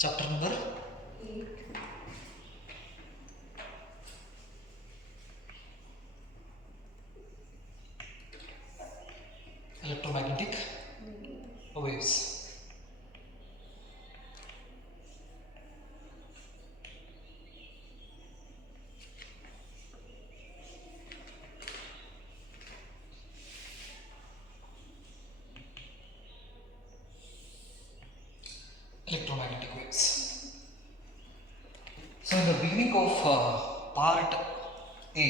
chapter number 8. Electromagnetic waves. Electromagnetic waves. So in the beginning of part A,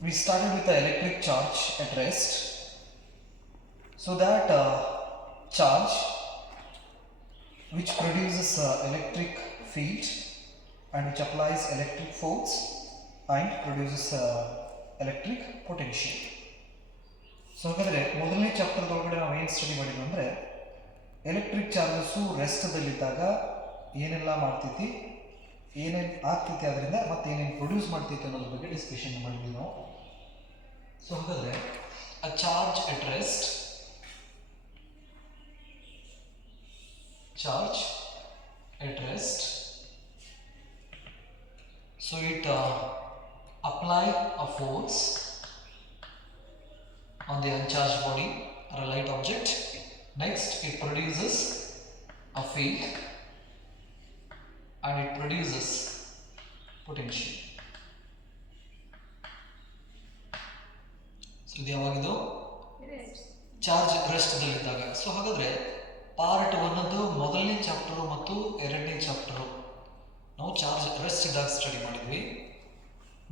we started with the electric charge at rest. So that charge which produces electric field and which applies electric force and produces electric potential. So ಹಾಗಾದರೆ ಮೊದಲನೇ ಚಾಪ್ಟರ್ದೊಳಗಡೆ ನಾವು ಏನು study ಮಾಡಿದ್ವಿ ಅಂದರೆ electric charges ರೆಸ್ಟದಲ್ಲಿದ್ದಾಗ ಏನೆಲ್ಲ ಮಾಡ್ತೈತಿ, ಏನೇನು ಆಗ್ತೈತಿ, ಅದರಿಂದ ಮತ್ತೆ ಏನೇನು ಪ್ರೊಡ್ಯೂಸ್ ಮಾಡ್ತೈತಿ ಅನ್ನೋದ್ರ ಬಗ್ಗೆ ಡಿಸ್ಕಷನ್ ಮಾಡಿದ್ವಿ ನಾವು. ಸೊ ಹಾಗಾದರೆ a charge at rest, charge at rest, so it apply a force on the uncharged body or a light object. Next it produces a field and it produces potential. So ಇದು ಯಾವಾಗಿದು charge rest ದಲ್ಲಿದ್ದಾಗ. So ಹಾಗಾದ್ರೆ part 1 ಮೊದಲನೇ chapter ಮತ್ತು ಎರಡನೇ chapter ನಾವು charge rest ಇದ್ದಾಗ study ಮಾಡಿದ್ವಿ.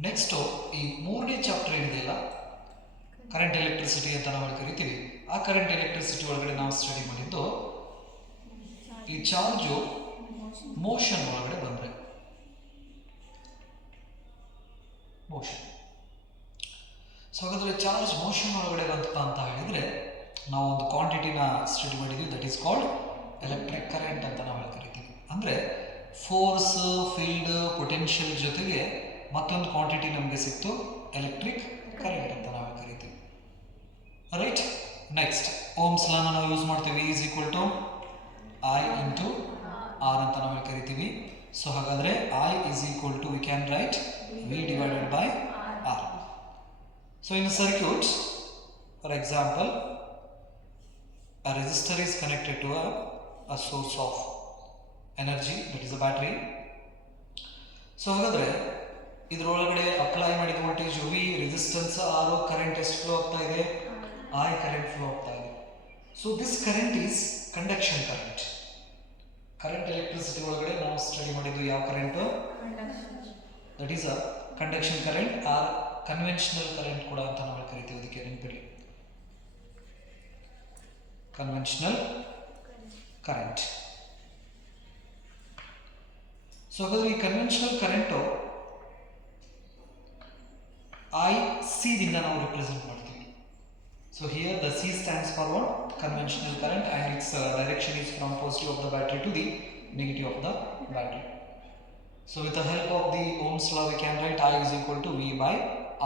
Next ಈ ಮೂರನೇ ಚಾಪ್ಟರ್ ಏನಿದೆಯಲ್ಲ, ಕರೆಂಟ್ ಎಲೆಕ್ಟ್ರಿಸಿಟಿ ಅಂತ ನಾವು ಕರಿತೀವಿ, ಆ ಕರೆಂಟ್ ಎಲೆಕ್ಟ್ರಿಸಿಟಿ ಒಳಗಡೆ ನಾವು ಸ್ಟಡಿ ಮಾಡಿದ್ದು ಈ ಚಾರ್ಜು ಮೋಷನ್ ಒಳಗಡೆ ಬಂದರೆ ಮೋಷನ್. ಸೊ ಹಾಗಾದರೆ ಚಾರ್ಜ್ ಮೋಷನ್ ಒಳಗಡೆ ಬಂತಪ್ಪ ಅಂತ ಹೇಳಿದರೆ ನಾವು ಒಂದು ಕ್ವಾಂಟಿಟಿನ ಸ್ಟಡಿ ಮಾಡಿದ್ವಿ, that is called electric current ಅಂತ ನಾವು ಕರಿತೀವಿ. ಅಂದರೆ ಫೋರ್ಸ್, ಫೀಲ್ಡ್, ಪೊಟೆನ್ಷಿಯಲ್ ಜೊತೆಗೆ ಮತ್ತೊಂದು ಕ್ವಾಂಟಿಟಿ ನಮಗೆ ಸಿಕ್ತು, ಎಲೆಕ್ಟ್ರಿಕ್ ಕರೆಂಟ್ ಅಂತ ನಾವು ಕರಿತೀವಿ. ರೈಟ್. ನೆಕ್ಸ್ಟ್ ಓಮ್ಸ್ ಲಾನ ನಾವು ಯೂಸ್ ಮಾಡ್ತೀವಿ, is equal to I into R ಅಂತ ನಾವು ಕರಿತೀವಿ. ಸೊ ಹಾಗಾದರೆ I is equal to V can write V divided by R. So in circuit, for example, a resistor is connected to a source of energy, that is a battery. So ಹಾಗಾದರೆ ಇದರೊಳಗಡೆ apply ಮಾಡಿದ voltage V, resistance R, current ಎಷ್ಟು flow ಆಗ್ತಾ ಇದೆ, I current flow ಆಗ್ತಾ ಇದೆ. So this current is conduction current. Current electricity ಒಳಗಡೆ ನಾವು ಸ್ಟಡಿ ಮಾಡಿದ್ದು ಯಾವ current, that is a conduction current or conventional current ಕೂಡ ಅಂತ ನಾವು ಕರಿತೀವಿ. ಅದಕ್ಕೆ ನೆನಪಿರಲಿ, ಕನ್ವೆನ್ಷನಲ್ ಕರೆಂಟ್. ಸೊ ಹಾಗಾದ್ರೆ ಈ ಕನ್ವೆನ್ಷನಲ್ ಕರೆಂಟು ಐ ಸಿ ದಿಂದ ನಾವು ರಿಪ್ರೆಸೆಂಟ್ ಮಾಡ್ತೀವಿ. So here the C stands for what, conventional current, and its direction is from positive of the battery to the negative of the battery. So with the help of the Ohm's law we can write I is equal to V by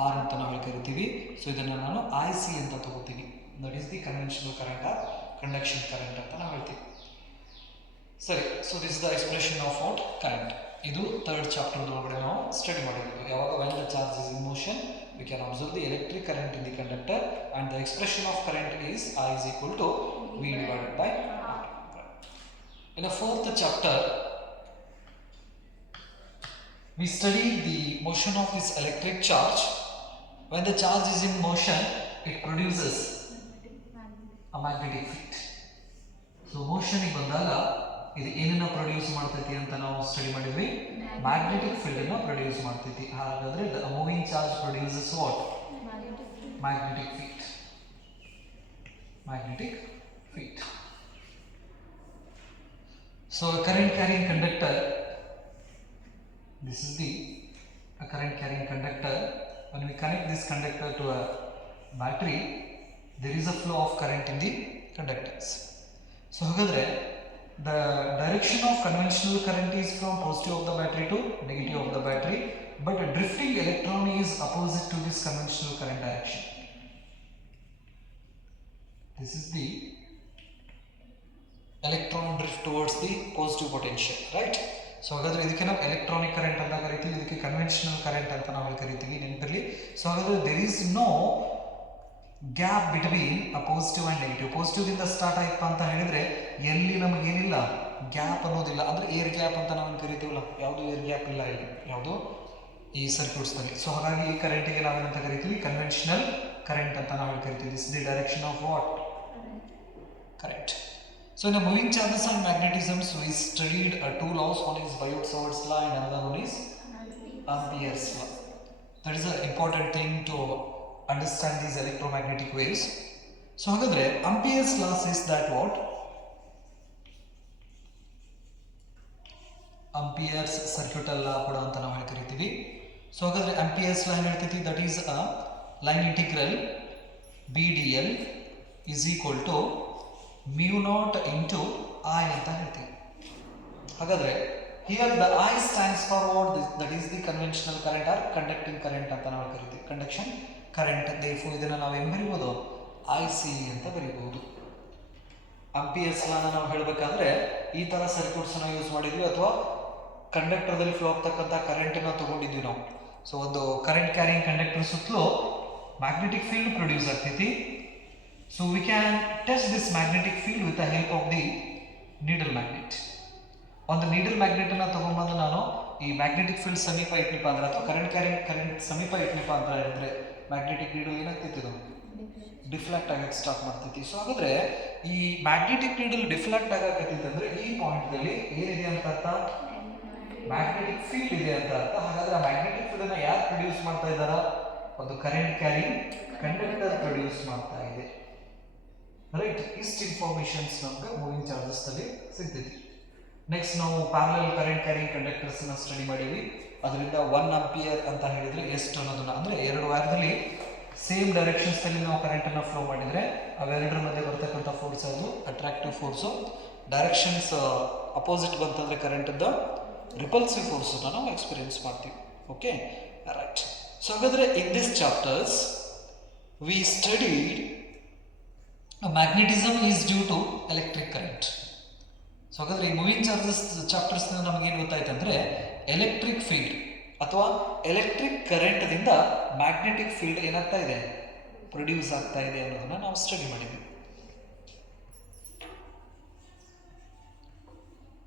R ಅಂತ ನಾವು ಕರಿತೀವಿ. So ಇದನ್ನು ನಾನು I C ಅಂತ ತಗೋತೀನಿ, that is the conventional current or conduction current ಅಂತ ನಾವು ಹೇಳ್ತೀವಿ. ಸರಿ. So this the expression of what current. ಇದು ಥರ್ಡ್ ಚಾಪ್ಟರ್ ಒಳಗಡೆ ನಾವು ಸ್ಟಡಿ ಮಾಡಿದ್ವಿ. ಯಾವಾಗ when the charge is in motion we can observe the electric current in the conductor and the expression of current is I is equal to V divided by R. In a fourth chapter we study the motion of this electric charge. When the charge is in motion, it produces a magnetic field. So motion ಗೆ ಬಂದಾಗ ಇದು ಏನನ್ನ produce ಮಾಡ್ತೈತಿ ಅಂತ ನಾವು study ಮಾಡಿದ್ವಿ, magnetic field ಅನ್ನು produce ಮಾಡ್ತೈತಿ. ಹಾಗಾದ್ರೆ the moving charge produces what, magnetic field. Magnetic field. So a current carrying conductor, this is the current carrying conductor. When we connect this conductor to a battery, there is a flow of current in the conductors. So hagadre the direction of conventional current is from positive of the battery to negative of the battery, but a drifting electron is opposite to this conventional current direction. This is the electron drift towards the positive potential, right? So ಹಾಗಾದ್ರೆ ಇದಕ್ಕೆ ನಾವು electronic current ಅಂತ ಕರಿತೀವಿ, ಇದಕ್ಕೆ conventional current ಅಂತ ನಾವು ಕರಿತೀವಿ, ನೆನಪಿರಲಿ. ಸೊ ಹಾಗಾದ್ರೆ there is no gap between uh positive and negative. ಪಾಸಿಟಿವ್ದಿಂದ ಸ್ಟಾರ್ಟ್ ಆಯ್ತು ಅಂತ ಹೇಳಿದರೆ ಎಲ್ಲಿ ನಮಗೇನಿಲ್ಲ ಗ್ಯಾಪ್ ಅನ್ನೋದಿಲ್ಲ, ಅಂದರೆ ಏರ್ ಗ್ಯಾಪ್ ಅಂತ ನಾವು ಕರಿತೀವಲ್ಲ, ಯಾವುದು ಏರ್ ಗ್ಯಾಪ್ ಇಲ್ಲ ಇಲ್ಲಿ, ಯಾವುದು ಈ ಸರ್ಕ್ಯೂಟ್ಸ್ನಲ್ಲಿ. ಸೊ ಹಾಗಾಗಿ ಈ ಕರೆಂಟಿಗೆ ನಾವೇನಂತ ಕರಿತೀವಿ, ಕನ್ವೆನ್ಷನಲ್ ಕರೆಂಟ್ ಅಂತ ನಾವು ಕರಿತೀವಿ. This the direction of what current. So in the moving charges and magnetisms we studied two laws. One is Biot-Savart's law and another one is Ampere's law. That is an important thing to understand these electromagnetic waves. So hagadre Ampere's law says that what? Ampere's circuital law kuda anta navu kariತೀವಿ. So hagadre Ampere's law ಏನು ಹೇಳ್ತೈತಿ, that is a line integral BDL is equal to mu naught into I ಅಂತ ಹೇಳ್ತೀವಿ. ಹಾಗಾದ್ರೆ here the I stands for what? That is the conventional current or conducting current ಅಂತ ನಾವು ಕರಿತೀವಿ, conduction current. therefore ಇದನ್ನ ನಾವು ಏನು ಬರೀಬಹುದು, IC ಅಂತ ಬರೀಬಹುದು. ಆಂಪಿಯರ್ಸ್ ಲಾನ ನಾವು ಹೇಳಬೇಕಾದ್ರೆ ಈ ತರ ಸರ್ಕ್ಯೂಟ್ಸ್ ಅನ್ನು ಯೂಸ್ ಮಾಡಿದ್ವಿ, ಅಥವಾ ಕಂಡಕ್ಟರ್ದಲ್ಲಿ ಫ್ಲೋ ಆಗ್ತಕ್ಕಂಥ ಕರೆಂಟ್ ಅನ್ನು ತಗೊಂಡಿದ್ವಿ ನಾವು. ಸೊ ಒಂದು ಕರೆಂಟ್ ಕ್ಯಾರಿಂಗ್ ಕಂಡಕ್ಟರ್ ಸುತ್ತಲೂ ಮ್ಯಾಗ್ನೆಟಿಕ್ ಫೀಲ್ಡ್ ಪ್ರೊಡ್ಯೂಸ್ ಆಗ್ತೈತಿ. So we can test this magnetic field with the help of the needle magnet. ಒಂದು needle magnet ಅನ್ನು ತಗೊಂಡ್ಬಂದು ನಾನು ಈ ಮ್ಯಾಗ್ನೆಟಿಕ್ ಫೀಲ್ಡ್ ಸಮೀಪ ಇಟ್ನಪ್ಪ ಅಂದ್ರೆ, ಅಥವಾ ಕರೆಂಟ್ ಕ್ಯಾರಿಂಗ್ ಕರೆಂಟ್ ಸಮೀಪ ಇಟ್ನಪ್ಪ ಅಂತ ಹೇಳಿದ್ರೆ ಮ್ಯಾಗ್ನೆಟಿಕ್ ನೀಡಲ್ ಏನಾಗ್ತೈತಿ, ಇದು ಡಿಫ್ಲೆಕ್ಟ್ ಆಗಕ್ಕೆ ಸ್ಟಾರ್ಟ್ ಮಾಡ್ತೈತಿ. ಸೊ ಹಾಗಾದ್ರೆ ಈ ಮ್ಯಾಗ್ನೆಟಿಕ್ ನೀಡಲ್ ಡಿಫ್ಲೆಕ್ಟ್ ಆಗಕತ್ತೈತಿ ಅಂದ್ರೆ ಈ ಪಾಯಿಂಟ್ದಲ್ಲಿ ಏನಿದೆ ಅಂತ ಅರ್ಥ, ಮ್ಯಾಗ್ನೆಟಿಕ್ ಫೀಲ್ಡ್ ಇದೆ ಅಂತ ಅರ್ಥ. ಹಾಗಾದ್ರೆ ಆ ಮ್ಯಾಗ್ನೆಟಿಕ್ ಫೀಲ್ಡ್ ಅನ್ನ ಯಾರು ಪ್ರೊಡ್ಯೂಸ್ ಮಾಡ್ತಾ ಇದ್ದಾರ, ಒಂದು ಕರೆಂಟ್ ಕ್ಯಾರಿಂಗ್ ಕಂಡಕ್ಟರ್ ಪ್ರೊಡ್ಯೂಸ್ ಮಾಡ್ತಾ ಇದೆ, ರೈಟ್. ಇಷ್ಟು ಇನ್ಫಾರ್ಮೇಶನ್ಸ್ ನಮ್ಗೆ ಮೂವಿಂಗ್ ಚಾರ್ಜಸ್ ಅಲ್ಲಿ ಸಿಗ್ತೈತಿ. ನೆಕ್ಸ್ಟ್ ನಾವು ಪ್ಯಾರಲಲ್ ಕರೆಂಟ್ ಕ್ಯಾರಿಂಗ್ ಕಂಡಕ್ಟರ್ಸ್ ನ ಸ್ಟಡಿ ಮಾಡೀವಿ. ಅದರಿಂದ 1 ಆಂಪಿಯರ್ ಅಂತ ಹೇಳಿದ್ರೆ ಎಷ್ಟು ಅನ್ನೋದನ್ನ, ಅಂದ್ರೆ ಎರಡು ವಾರದಲ್ಲಿ ಸೇಮ್ ಡೈರೆಕ್ಷನ್ಸ್ ಅಲ್ಲಿ ನಾವು ಕರೆಂಟ್ ಅನ್ನ ಫ್ಲೋ ಮಾಡಿದ್ರೆ ಅವೆರಡರ ಮಧ್ಯೆ ಬರ್ತಕ್ಕಂಥ ಫೋರ್ಸ್ ಅದು ಅಟ್ರಾಕ್ಟಿವ್ ಫೋರ್ಸು. ಡೈರೆಕ್ಷನ್ಸ್ ಅಪೋಸಿಟ್ ಬಂತಂದ್ರೆ ಕರೆಂಟ್ ದ ರಿಪಲ್ಸಿವ್ ಫೋರ್ಸ್ ಅನ್ನ ನಾವು ಎಕ್ಸ್ಪೀರಿಯನ್ಸ್ ಮಾಡ್ತೀವಿ. Okay, right. ಸೊ ಹಾಗಾದ್ರೆ in this chapters V studied magnetism is due to electric current. So ಹಾಗಾದ್ರೆ ಈ ಮೂವಿಂಗ್ ಚಾರ್ಜಸ್ ಚಾಪ್ಟರ್ಸ್ ನಮ್ಗೆ ಏನು ಗೊತ್ತಾಯ್ತು ಅಂದ್ರೆ, ಎಲೆಕ್ಟ್ರಿಕ್ ಫೀಲ್ಡ್ ಅಥವಾ ಎಲೆಕ್ಟ್ರಿಕ್ ಕರೆಂಟ್ ದಿಂದ ಮ್ಯಾಗ್ನೆಟಿಕ್ ಫೀಲ್ಡ್ ಏನಾಗ್ತಾ ಇದೆ, ಪ್ರೊಡ್ಯೂಸ್ ಆಗ್ತಾ ಇದೆ ಅನ್ನೋದನ್ನ ನಾವು ಸ್ಟಡಿ ಮಾಡಿದ್ವಿ.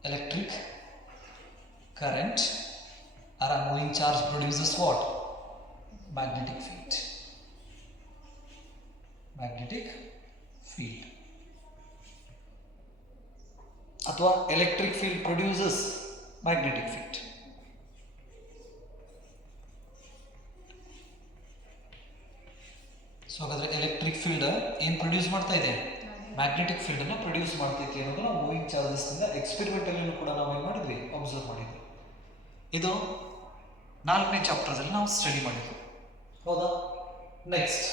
Electric current or a moving charge produces what? Magnetic field. Magnetic field. ಅಥವಾ electric field produces magnetic field. So ಹಾಗಾದ್ರೆ ಎಲೆಕ್ಟ್ರಿಕ್ ಫೀಲ್ಡ್ ಏನು ಪ್ರೊಡ್ಯೂಸ್ ಮಾಡ್ತಾ ಇದೆ, ಮ್ಯಾಗ್ನೆಟಿಕ್ ಫೀಲ್ಡ್ ಅನ್ನು ಪ್ರೊಡ್ಯೂಸ್ ಮಾಡ್ತೈತಿ ಅನ್ನೋದು ನಾವು ಮೂವಿಂಗ್ ಚಾರ್ಜಸ್ ಇಂದ ಎಕ್ಸ್ಪೆರಿಮೆಂಟ್ ಅಲ್ಲಿ ಕೂಡ ನಾವು ಏನು ಮಾಡಿದ್ವಿ, ಅಬ್ಸರ್ವ್ ಮಾಡಿದ್ವಿ. ಇದು 4ನೇ ಚಾಪ್ಟರ್ ಅಲ್ಲಿ ನಾವು ಸ್ಟಡಿ ಮಾಡಿದ್ವಿ, ಹೌದಾ. ನೆಕ್ಸ್ಟ್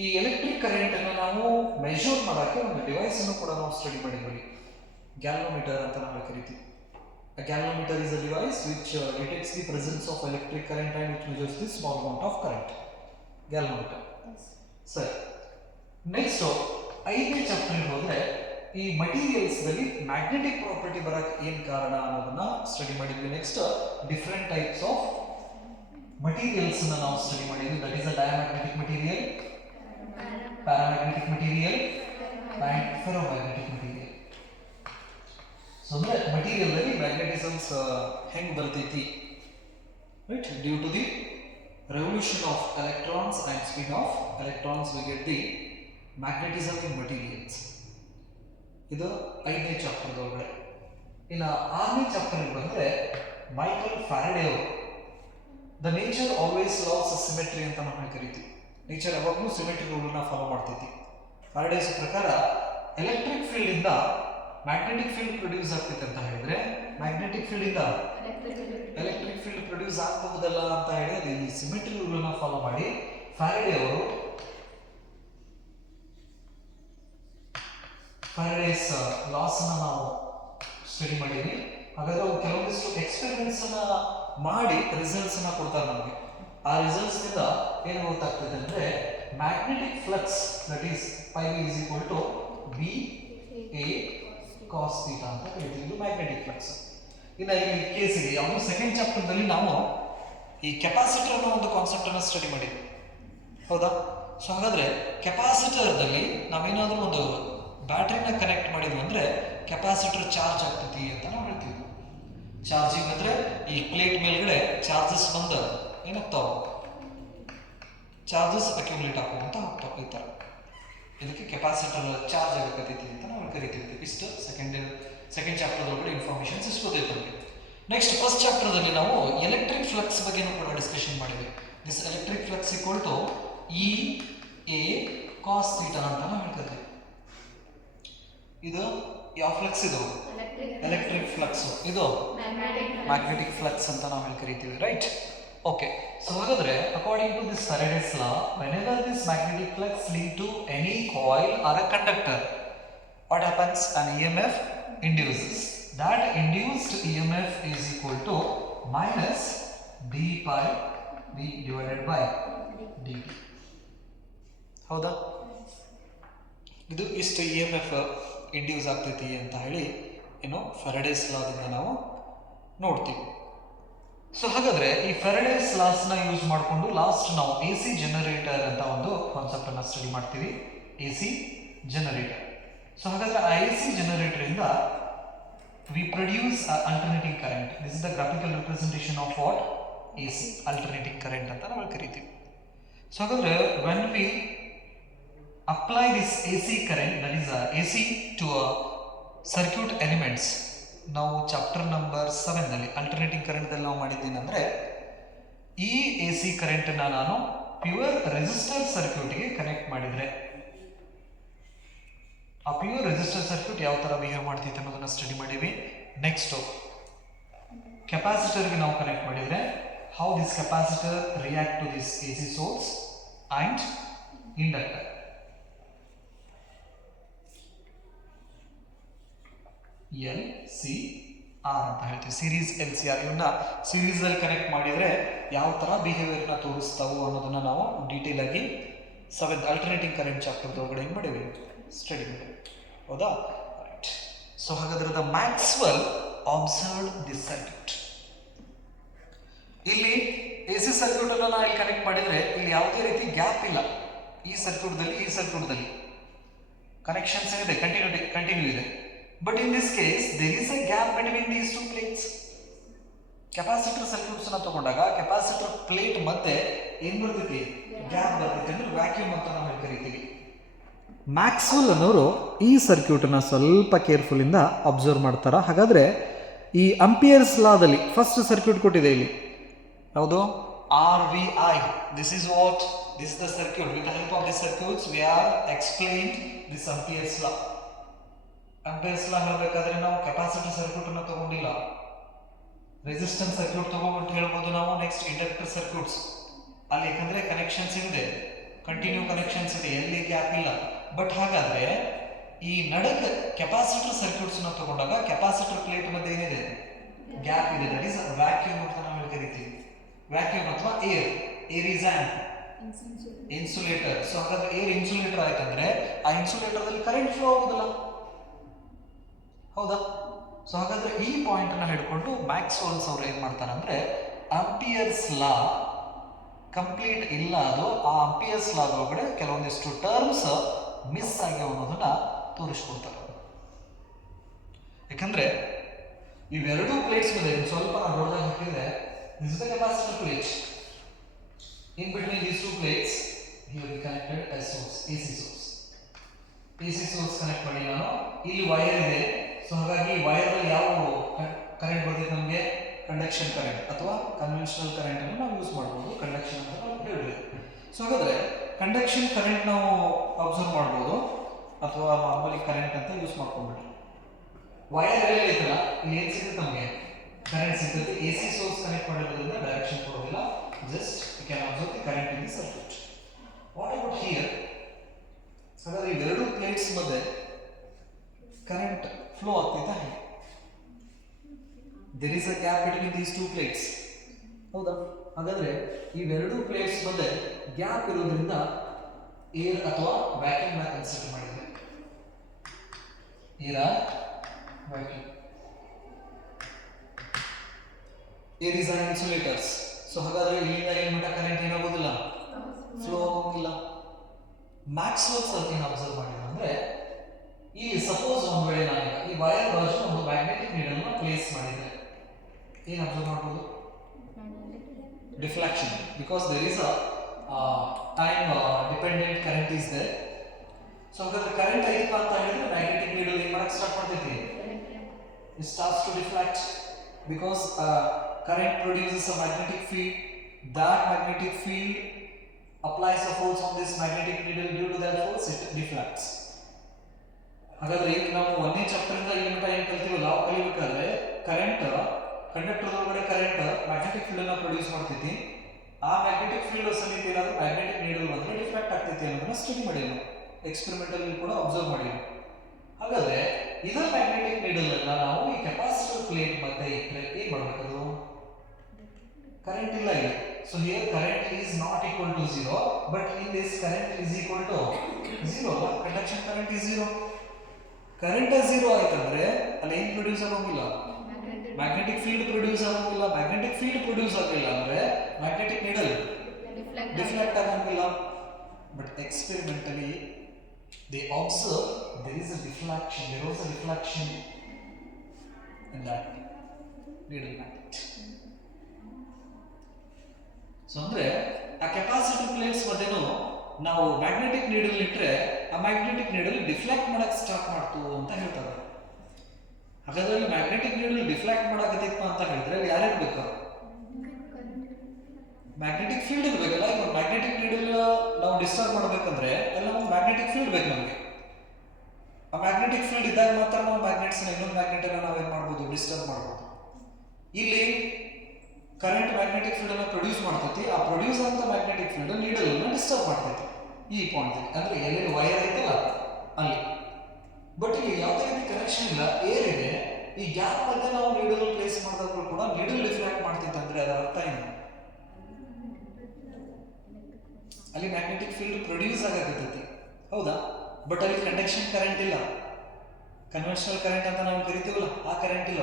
ಈ ಎಲೆಕ್ಟ್ರಿಕ್ ಕರೆಂಟ್ ಅನ್ನು ನಾವು ಮೆಜರ್ ಮಾಡೋಕ್ಕೆ ಒಂದು ಡಿವೈಸ್ ಅನ್ನು ಕೂಡ ನಾವು ಸ್ಟಡಿ ಮಾಡಿದ್ವಿ, ಗ್ಯಾಲೋಮೀಟರ್ ಅಂತ ನಾವು ಕರಿತೀವಿ. A galvanometer is a device which detects the presence of electric current and which measures the small amount of current. Galvanometer. ಸರಿ, ನೆಕ್ಸ್ಟ್ 5ನೇ ಚಾಪ್ಟರ್ ಹೋದ್ರೆ ಈ ಮಟೀರಿಯಲ್ಸ್ ದಲ್ಲಿ ಮ್ಯಾಗ್ನೆಟಿಕ್ ಪ್ರಾಪರ್ಟಿ ಬರಕ್ಕೆ ಏನು ಕಾರಣ ಅನ್ನೋದನ್ನ ಸ್ಟಡಿ ಮಾಡಿದ್ವಿ. Next different types of materials ಅನ್ನ ನಾವು ಸ್ಟಡಿ ಮಾಡಿದ್ವಿ. That is a diamagnetic material, paramagnetic material and ferromagnetic material. So ಅಂದ್ರೆ ಮಟೀರಿಯಲ್ ಅಲ್ಲಿ ಮ್ಯಾಗ್ನೆಟಿಸಮ್ಸ್ ಹೆಂಗ್ ಬರ್ತೈತಿ, right. Due to the revolution of electrons and spin of electrons we get the magnetism in materials. ಇದು 5ನೇ chapter ಒಳಗಡೆ. ಇನ್ನು 6ನೇ chapter ಬಂದ್ರೆ Michael Faraday ಅವರು the nature always loves symmetry ಅಂತ ನಾವು ಕರಿತೀವಿ. ನೇಚರ್ ಯಾವಾಗಲೂ ಸಿಮೆಟ್ರಿ ರೂಲ್ನ ಫಾಲೋ ಮಾಡ್ತೈತಿ. ಫ್ಯಾರಡೇಸ್ ಪ್ರಕಾರ ಎಲೆಕ್ಟ್ರಿಕ್ ಫೀಲ್ಡ್ ಇಂದ ಮ್ಯಾಗ್ನೆಟಿಕ್ ಫೀಲ್ಡ್ ಪ್ರೊಡ್ಯೂಸ್ ಆಗ್ತೈತೆ ಅಂತ ಹೇಳಿದ್ರೆ ಮ್ಯಾಗ್ನೆಟಿಕ್ ಫೀಲ್ಡ್ ಇಂದ ಎಲೆಕ್ಟ್ರಿಕ್ ಫೀಲ್ಡ್ ಪ್ರೊಡ್ಯೂಸ್ ಆಗಬಹುದಲ್ಲ ಅಂತ ಹೇಳಿ ಅದು ಈ ಸಿಮೆಟ್ರಿ ರೂಲ್ನ ಫಾಲೋ ಮಾಡಿ ಫ್ಯಾರಡೆ ಅವರು ಫ್ಯಾರಡೇಸ್ ಲಾಸ್ ಅನ್ನ ನಾವು ಸ್ಟಡಿ ಮಾಡಿದ್ವಿ. ಹಾಗಾದ್ರೆ ಅವರು ಕೆಲವೊಂದಿಷ್ಟು ಎಕ್ಸ್ಪೆರಿಮೆಂಟ್ಸ್ ಅನ್ನ ಮಾಡಿ ರಿಸಲ್ಟ್ಸ್ ಅನ್ನ ಕೊಡ್ತಾರೆ ನಮಗೆ. ಆ ರಿಸಲ್ಟ್ಸ್ ನಿಂದ ಏನು ಗೊತ್ತಾಗ್ತದೆ ಅಂದ್ರೆ magnetic flux that is π is equal to B A cos theta ಅಂತ ಕರಿತೀವಿ. ಇದು ಮ್ಯಾಗ್ನೆಟಿಕ್ ಫ್ಲಕ್ಸ್. ಇನ್ನು ಈ ಕೇಸಿಗೆ ಯಾವುದು ಸೆಕೆಂಡ್ ಚಾಪ್ಟರ್ದಲ್ಲಿ ನಾವು ಈ ಕೆಪಾಸಿಟರ್ ಅನ್ನೋ ಒಂದು ಕಾನ್ಸೆಪ್ಟ್ ಅನ್ನು ಸ್ಟಡಿ ಮಾಡಿದ್ವಿ, ಹೌದಾ? ಸೊ ಹಾಗಾದ್ರೆ ಕೆಪಾಸಿಟರ್ದಲ್ಲಿ ನಾವೇನಾದ್ರೂ ಒಂದು ಬ್ಯಾಟ್ರಿನ ಕನೆಕ್ಟ್ ಮಾಡಿದ್ವಿ ಅಂದ್ರೆ ಕೆಪಾಸಿಟರ್ ಚಾರ್ಜ್ ಆಗ್ತೈತಿ ಅಂತ ನಾವು ಹೇಳ್ತೀವಿ. ಚಾರ್ಜಿಂಗ್ ಅಂದ್ರೆ ಈ ಪ್ಲೇಟ್ ಮೇಲ್ಗಡೆ ಚಾರ್ಜಸ್ ಬಂದು ಏನಾಗ್ತಾವ, ಚಾರ್ಜಸ್ ಅಕ್ಯುಮುಲೇಟ್ ಆಗುವಂತ ಹೋಗ್ತಾವ. ಈ ತರ ಇದಕ್ಕೆ ಕೆಪಾಸಿಟರ್ ಚಾರ್ಜ್ ಆಗತೈತಿ ಅಂತ ನಾವು ಕರಿತೀವಿ. ಇಷ್ಟು ಸೆಕೆಂಡ್ ಚಾಪ್ಟರ್ ಒಳಗಡೆ ಇನ್ಫಾರ್ಮೇಶನ್ಸ್ ಇಷ್ಟು ಗೊತ್ತೈತೆ ನಮಗೆ. ನೆಕ್ಸ್ಟ್ ಫಸ್ಟ್ ಚಾಪ್ಟರ್ದಲ್ಲಿ ನಾವು ಎಲೆಕ್ಟ್ರಿಕ್ ಫ್ಲಕ್ಸ್ ಬಗ್ಗೆನೂ ಕೂಡ ಡಿಸ್ಕಷನ್ ಮಾಡಿದ್ವಿ. This electric flux equal to E A cos theta ಅಂತ ನಾವು ಹೇಳ್ತೀವಿ. ಇದು ಯಾವ ಫ್ಲಕ್ಸ್? ಇದು ಎಲೆಕ್ಟ್ರಿಕ್ ಫ್ಲಕ್ಸ್. ಇದು ಮ್ಯಾಗ್ನೆಟಿಕ್ ಫ್ಲಕ್ಸ್ ಅಂತ ನಾವು ಕರಿತೀವಿ, ರೈಟ್? ಓಕೆ. ಸೊ ಹಾಗಾದ್ರೆ according to this Faraday's law, whenever this magnetic flux lead to any coil or a conductor, what happens? An EMF induces. That induced EMF is equal to minus d pi v divided by dt. ಹೌದಾ? ಇದು ಇಷ್ಟು EMF induce ಆಗ್ತೈತಿ ಅಂತ ಹೇಳಿ ಏನು Faraday's ಲಾದಿಂದ ನಾವು ನೋಡ್ತೀವಿ. So ಹಾಗಾದ್ರೆ ಈ ಫ್ಯಾರಡೇಸ್ ಲಾಸ್ನ ಯೂಸ್ ಮಾಡಿಕೊಂಡು ಲಾಸ್ಟ್ ನಾವು ಎ ಸಿ ಜನರೇಟರ್ ಅಂತ ಒಂದು ಕಾನ್ಸೆಪ್ಟ್ ಅನ್ನ ಸ್ಟಡಿ ಮಾಡ್ತೀವಿ. A C generator. ಸೊ ಹಾಗಾದ್ರೆ ಆ ಎ ಸಿ ಜನರೇಟರ್ ಇಂದ we produce alternating current. This is the graphical representation of what? A C alternating current ಅಂತ ನಾವು ಕರಿತೀವಿ. ಸೊ ಹಾಗಾದ್ರೆ when we apply this AC current, that is AC to a circuit elements, ನಾವು chapter number 7 ನಲ್ಲಿ alternating current ದಲ್ಲಿ ನಾವು ಮಾಡಿದ್ದೇನೆಂದ್ರೆ ಈ AC current ಅನ್ನು ನಾನು ಪ್ಯೂರ್ ರೆಸಿಸ್ಟರ್ ಸರ್ಕ್ಯೂಟ್ ಗೆ ಕನೆಕ್ಟ್ ಮಾಡಿದ್ರೆ ಆ ಪ್ಯೂರ್ ರೆಸಿಸ್ಟರ್ ಸರ್ಕ್ಯೂಟ್ ಯಾವ ತರ ಬಿಹೇವ್ ಮಾಡ್ತಿತ್ತು ಅನ್ನೋದನ್ನ ಸ್ಟಡಿ ಮಾಡಿವಿ. ನೆಕ್ಸ್ಟ್ ಕೆಪಾಸಿಟರ್ ಗೆ ನಾವು ಕನೆಕ್ಟ್ ಮಾಡಿದ್ರೆ how this capacitor react to this AC source and inductor. L C R ಅಂತ ಹೇಳ್ತೀವಿ. Series L C R. ಇವನ್ನ ಸೀರೀಸ್ ಅಲ್ಲಿ ಕನೆಕ್ಟ್ ಮಾಡಿದ್ರೆ ಯಾವ ತರ ಬಿಹೇವಿಯರ್ ನ ತೋರಿಸ್ತಾವೋ ಅನ್ನೋದನ್ನ ನಾವು ಡೀಟೇಲ್ ಆಗಿ 7th ಅಲ್ಟರ್ನೇಟಿಂಗ್ ಕರೆಂಟ್ ಚಾಪ್ಟರ್ ಒಳಗಡೆ ಏನು ಮಾಡಿವಿ, ಸ್ಟಡಿ ಮಾಡಿವಿ, ಹೌದಾ? ರೈಟ್. ಸೊ ಹಾಗಾದ್ರೆ the Maxwell observed this circuit. ಇಲ್ಲಿ ಎ ಸಿ ಸರ್ಕ್ಯೂಟ್ ಅನ್ನು ನಾವು ಇಲ್ಲಿ ಕನೆಕ್ಟ್ ಮಾಡಿದ್ರೆ ಇಲ್ಲಿ ಯಾವುದೇ ರೀತಿ ಗ್ಯಾಪ್ ಇಲ್ಲ. ಈ ಸರ್ಕ್ಯೂಟ್ದಲ್ಲಿ ಕನೆಕ್ಷನ್ಸ್ ಏನಿದೆ, ಕಂಟಿನ್ಯೂ ಇದೆ. But in this case, there is a gap between these two plates. Capacitor circuits ಅನ್ನು ತಗೊಂಡಾಗ ಕೆಪಾಸಿಟರ್ ಪ್ಲೇಟ್ ಮಧ್ಯೆ ಏನ್ ಬರ್ತೈತಿ, ಗ್ಯಾಪ್ ಬರ್ತೈತಿ, ಅಂದ್ರೆ ವ್ಯಾಕ್ಯೂಮ್ ಅಂತ ನಾವು ಕರಿತೀವಿ. ಮ್ಯಾಕ್ಸ್ವೆಲ್ ಅನ್ನೋರು ಈ ಸರ್ಕ್ಯೂಟ್ ಅನ್ನ ಸ್ವಲ್ಪ ಕೇರ್ಫುಲ್ ಇಂದ ಅಬ್ಸರ್ವ್ ಮಾಡ್ತಾರ. ಹಾಗಾದ್ರೆ ಈ ಅಂಪಿಯರ್ಸ್ ಲಾದಲ್ಲಿ ಫಸ್ಟ್ ಸರ್ಕ್ಯೂಟ್ ಕೊಟ್ಟಿದೆ ಇಲ್ಲಿ, ಯಾವುದು? RVI. This is what? This is the circuit. With the help of this circuits, we are explained this Ampere's law. Ampere's law ಹೇಳಬೇಕಾದ್ರೆ ನಾವು ಕೆಪಾಸಿಟರ್ ಸರ್ಕ್ಯೂಟ್ ಅನ್ನು ತಗೊಂಡಿಲ್ಲ, ರೆಸಿಸ್ಟೆನ್ಸ್ ಸರ್ಕ್ಯೂಟ್ ತಗೊಂಡು ಹೇಳ್ಬೋದು ನಾವು. ನೆಕ್ಸ್ಟ್ ಇಂಡಕ್ಟರ್ ಸರ್ಕ್ಯೂಟ್ಸ್ ಅಲ್ಲಿ ಯಾಕಂದ್ರೆ ಕನೆಕ್ಷನ್ಸ್ ಇದೆ, ಕಂಟಿನ್ಯೂ ಕನೆಕ್ಷನ್ಸ್ ಇದೆ, ಎಲ್ಲಿ ಗ್ಯಾಪ್ ಇಲ್ಲ. ಬಟ್ ಹಾಗಾದ್ರೆ ಈ ನಡಕ ಕೆಪಾಸಿಟರ್ ಸರ್ಕ್ಯೂಟ್ಸ್ ಅನ್ನು ತಗೊಂಡಾಗ ಕೆಪಾಸಿಟರ್ ಪ್ಲೇಟ್ ಮಧ್ಯೆ ಏನಿದೆ, ಗ್ಯಾಪ್ ಇದೆ. ದಟ್ ಈಸ್ ವ್ಯಾಕ್ಯೂಮ್ ಅಂತ ನಾವು ಕರಿತೀವಿ. ವ್ಯಾಕ್ಯೂಮ್ ಅಥವಾ air is on insulator. So ಹಾಗಾದ್ರೆ ಏರ್ ಇನ್ಸುಲೇಟರ್ ಆಯ್ತಂದ್ರೆ ಆ ಇನ್ಸುಲೇಟರ್ದಲ್ಲಿ ಕರೆಂಟ್ ಫ್ಲೋ ಆಗುದಿಲ್ಲ, ಹೌದಾ? ಸೊ ಹಾಗಾದ್ರೆ ಈ ಪಾಯಿಂಟ್ ಅನ್ನ ಹಿಡ್ಕೊಂಡು ಮ್ಯಾಕ್ಸ್ವೆಲ್ಸ್ ಅವ್ರು ಏನ್ ಮಾಡ್ತಾರೆ ಅಂದ್ರೆ ಆಂಪಿಯರ್ಸ್ ಲಾ ಕಂಪ್ಲೀಟ್ ಇಲ್ಲ, ಅದು ಆ ಆಂಪಿಯರ್ಸ್ ಲಾದ ಒಳಗಡೆ ಕೆಲವೊಂದಿಷ್ಟು ಟರ್ಮ್ಸ್ ಮಿಸ್ ಆಗ್ಯಾವ ಅನ್ನೋದನ್ನ ತೋರಿಸ್ಕೊಡ್ತಾರೆ. ಯಾಕಂದ್ರೆ ಇವೆರಡೂ ಪ್ಲೇಟ್ಸ್ ಮೇಲೆ ಸ್ವಲ್ಪ ನಾವು ದೊಡ್ಡದಾಗಿ ಹಾಕಿದ್ರೆ this is the capacitor plate. In between these two plates, here we connected a source, AC source. AC source connect ಮಾಡಿ ನಾನು ಇಲ್ಲಿ ವೈರ್ ಇದೆ. ಸೊ ಹಾಗಾಗಿ ವೈರ್ ಅಲ್ಲಿ ಯಾವ ಕರೆಂಟ್ ಬರ್ತೈತೆ ನಮಗೆ, ಕಂಡಕ್ಷನ್ ಕರೆಂಟ್ ಅಥವಾ ಕನ್ವೆನ್ಷನಲ್ ಕರೆಂಟ್ ಅನ್ನು ನಾವು ಯೂಸ್ ಮಾಡಬಹುದು. ಕಂಡಕ್ಷನ್ ಅಂತ ನಾವು ಹೇಳಿದ್ವಿ. ಸೊ ಹಾಗಾದ್ರೆ ಕಂಡಕ್ಷನ್ ಕರೆಂಟ್ ನಾವು ಅಬ್ಸರ್ವ್ ಮಾಡಬಹುದು ಅಥವಾ ನಾರ್ಮಲಿ ಕರೆಂಟ್ ಅಂತ ಯೂಸ್ ಮಾಡ್ಕೊಂಡ್ಬಿಟ್ಟು ವೈರ್ ಎಲ್ಲ ಐತಲ್ಲ, ಇಲ್ಲಿ ಏನು ಸಿಗುತ್ತೆ ನಮಗೆ, ಕರೆಂಟ್ ಸಿಗ್ತದೆ. AC ಸೋರ್ಸ್ ಕನೆಕ್ಟ್ ಮಾಡಿರೋದ್ರಿಂದ ಡೈರೆಕ್ಷನ್ ಕೊಡೋದಿಲ್ಲ, just you can observe the current in the circuit. What about here? ಹಾಗಾದ್ರೆ ಇವೆರಡು ಪ್ಲೇಟ್ಸ್ ಮಧ್ಯೆ ಕರೆಂಟ್ ಫ್ಲೋ ಆಗ್ತಿದೆ, there is a gap between these two plates, ಹೌದಾ? ಹಾಗಾದ್ರೆ ಇವೆರಡು ಪ್ಲೇಟ್ಸ್ ಮಧ್ಯೆ ಗ್ಯಾಪ್ ಇರೋದ್ರಿಂದ ಏರ್ ಅಥವಾ ವ್ಯಾಕ್ಯೂಮ್ ನ ಕನ್ಸಿಡರ್ ಮಾಡಿದ್ರೆ air vacuum. Air is an insulators. So ಹಾಗಾದ್ರೆ ಇಲ್ಲಿಂದ ಏನು ಮಟ್ಟ ಕರೆಂಟ್ ಏನಾಗೋದಿಲ್ಲ, ಫ್ಲೋ ಆಗೋದಿಲ್ಲ. ಮ್ಯಾಕ್ಸ್ವೆಲ್ಸ್ ಏನು ಅಬ್ಸರ್ವ್ ಮಾಡಿದ್ರು ಅಂದ್ರೆ, ಇಲ್ಲಿ ಸಪೋಸ್ ಒಂದು ವೇಳೆ ನಾನೀಗ ಈ ವೈರ್ ಬಾಜು ಒಂದು ಮ್ಯಾಗ್ನೆಟಿಕ್ ನೀಡಲ್ ನ ಪ್ಲೇಸ್ ಮಾಡಿದ್ರೆ ಏನು ಅಬ್ಸರ್ವ್ ಮಾಡಬಹುದು? Deflection, because there is a time dependent current is there. So ಹಾಗಾದ್ರೆ ಕರೆಂಟ್ ಐತಪ್ಪ ಅಂತ ಹೇಳಿದ್ರೆ ಮ್ಯಾಗ್ನೆಟಿಕ್ ನೀಡಲ್ ಏನು ಮಾಡಕ್ಕೆ ಸ್ಟಾರ್ಟ್ ಮಾಡ್ತೈತಿ? It starts to deflect because current produces a magnetic field. That magnetic field applies a force on this magnetic needle. Due to that force, it deflects. ಹಾಗಾದ್ರೆ ಈಗ ನಾವು ಒಂದೇ ಚಾಪ್ಟರ್ ಇಂದ ಇಲ್ಲಿ ಮಟ್ಟ ಏನು ಕಲ್ತೀವಲ್ಲ, ನಾವು ಕಲಿಬೇಕಾದ್ರೆ ಕರೆಂಟ್ ಕಂಡಕ್ಟರ್ ಒಳಗಡೆ ಕರೆಂಟ್ ಮ್ಯಾಗ್ನೆಟಿಕ್ ಫೀಲ್ಡ್ ಅನ್ನ ಪ್ರೊಡ್ಯೂಸ್ ಮಾಡ್ತೈತಿ. ಆ ಮ್ಯಾಗ್ನೆಟಿಕ್ ಫೀಲ್ಡ್ ಸಮೇತ ಏನಾದರೂ ಮ್ಯಾಗ್ನೆಟಿಕ್ ನೀಡಲ್ ಬಂದ್ರೆ ಡಿಫ್ಲೆಕ್ಟ್ ಆಗ್ತೈತಿ ಅನ್ನೋದನ್ನ ಸ್ಟಡಿ ಮಾಡಿಲ್ಲ, ಎಕ್ಸ್ಪೆರಿಮೆಂಟಲ್ ಕೂಡ ಅಬ್ಸರ್ವ್ ಮಾಡಿಲ್ಲ. ಹಾಗಾದ್ರೆ ಇದರ ಮ್ಯಾಗ್ನೆಟಿಕ್ ನೀಡಲ್ ಅನ್ನ ನಾವು ಈ ಕೆಪಾಸಿಟರ್ ಪ್ಲೇಟ್ ಮಧ್ಯೆ ಇಟ್ಟರೆ ಏನ್ ಮಾಡಬೇಕು? ಕರೆಂಟ್ ಇಲ್ಲ ಇಲ್ಲಿ. So here current is not equal to 0, but in this current is equal to 0. Conduction current is 0. Current 0 ಆಯ್ತಂದ್ರೆ ಅಲ್ಲಿ ಏನು ಪ್ರೊಡ್ಯೂಸ್ ಆಗೋದಿಲ್ಲ? ಮ್ಯಾಗ್ನೆಟಿಕ್ ಫೀಲ್ಡ್ ಪ್ರೊಡ್ಯೂಸ್ ಆಗೋದಿಲ್ಲ. ಮ್ಯಾಗ್ನೆಟಿಕ್ ಫೀಲ್ಡ್ ಪ್ರೊಡ್ಯೂಸ್ ಆಗಿಲ್ಲ ಅಂದ್ರೆ ಮ್ಯಾಗ್ನೆಟಿಕ್ ನೀಡಲ್ ಡಿಫ್ಲೆಕ್ಟ್ ಆಗೋದಿಲ್ಲ. But experimentally they observe there was a deflection in that needle magnet. So ಅಂದ್ರೆ ಆ ಕೆಪಾಸಿಟರ್ ಪ್ಲೇಟ್ಸ್ ಮಧ್ಯೆನೂ ನಾವು ಮ್ಯಾಗ್ನೆಟಿಕ್ ನೀಡಲ್ ಇಟ್ಟರೆ ಆ ಮ್ಯಾಗ್ನೆಟಿಕ್ ನೀಡಲ್ ಡಿಫ್ಲೆಕ್ಟ್ ಮಾಡಕ್ಕೆ ಸ್ಟಾರ್ಟ್ ಮಾಡ್ತು ಅಂತ ಹೇಳ್ತಾರೆ. ಹಾಗಾದ್ರೆ ಮ್ಯಾಗ್ನೆಟಿಕ್ ನೀಡಲ್ ಡಿಫ್ಲೆಕ್ಟ್ ಮಾಡಕತ್ತೈತಪ್ಪ ಅಂತ ಹೇಳಿದ್ರೆ ಯಾರ್ಯಾರು ಬೇಕು? ಮ್ಯಾಗ್ನೆಟಿಕ್ ಫೀಲ್ಡ್ ಇರಬೇಕಲ್ಲ. ಈಗ ಮ್ಯಾಗ್ನೆಟಿಕ್ ನೀಡಲ್ ನಾವು ಡಿಸ್ಟರ್ಬ್ ಮಾಡಬೇಕಂದ್ರೆ ಅಲ್ಲಿ ನಮಗೆ ಮ್ಯಾಗ್ನೆಟಿಕ್ ಫೀಲ್ಡ್ ಬೇಕು. ನಮಗೆ ಆ ಮ್ಯಾಗ್ನೆಟಿಕ್ ಫೀಲ್ಡ್ ಇದ್ದಾಗ ಮಾತ್ರ ನಾವು ಮ್ಯಾಗ್ನೆಟ್ಸ್ ಇನ್ನೊಂದು ಮ್ಯಾಗ್ನೆಟ್ ಅನ್ನ ನಾವೇನು ಮಾಡ್ಬೋದು? ಡಿಸ್ಟರ್ಬ್ ಮಾಡ್ಬೋದು. ಇಲ್ಲಿ ಕರೆಂಟ್ ಮ್ಯಾಗ್ನೆಟಿಕ್ ಫೀಲ್ಡ್ ಅನ್ನ ಪ್ರೊಡ್ಯೂಸ್ ಮಾಡ್ತೈತಿ. ಆ ಪ್ರೊಡ್ಯೂಸ್ ಅಂತ ಮ್ಯಾಗ್ನೆಟಿಕ್ ಫೀಲ್ಡ್ ನೀಡಲ್ ಅನ್ನ ಡಿಸ್ಟರ್ಬ್ ಮಾಡ್ತೈತಿ ಈ ಪಾಯಿಂಟ್ ಅಂದ್ರೆ ಎಲ್ಲೆಲ್ಲಿ ವೈರ್ ಐತಲ್ಲ ಅಲ್ಲಿ. ಬಟ್ ಇಲ್ಲಿ ಯಾವುದೇ ರೀತಿ ಕನೆಕ್ಷನ್ ಇಲ್ಲ, ಏರ್ ಇದೆ. ಈ ಗ್ಯಾಪ್ ಮಧ್ಯೆ ನಾವು ನೀಡಲ್ ಪ್ಲೇಸ್ ಮಾಡಿದಾಗಲೂ ಕೂಡ ನೀಡಲ್ ಡಿಫ್ಲೆಕ್ಟ್ ಮಾಡ್ತೈತೆ ಅಂದ್ರೆ ಅದರ ಅರ್ಥ ಏನು? ಅಲ್ಲಿ ಮ್ಯಾಗ್ನೆಟಿಕ್ ಫೀಲ್ಡ್ ಪ್ರೊಡ್ಯೂಸ್ ಆಗತೈತಿ, ಹೌದಾ? ಬಟ್ ಅಲ್ಲಿ ಕಂಡಕ್ಷನ್ ಕರೆಂಟ್ ಇಲ್ಲ, ಕನ್ವೆನ್ಷನಲ್ ಕರೆಂಟ್ ಅಂತ ನಾವು ಕರಿತೀವಲ್ಲ ಆ ಕರೆಂಟ್ ಇಲ್ಲ.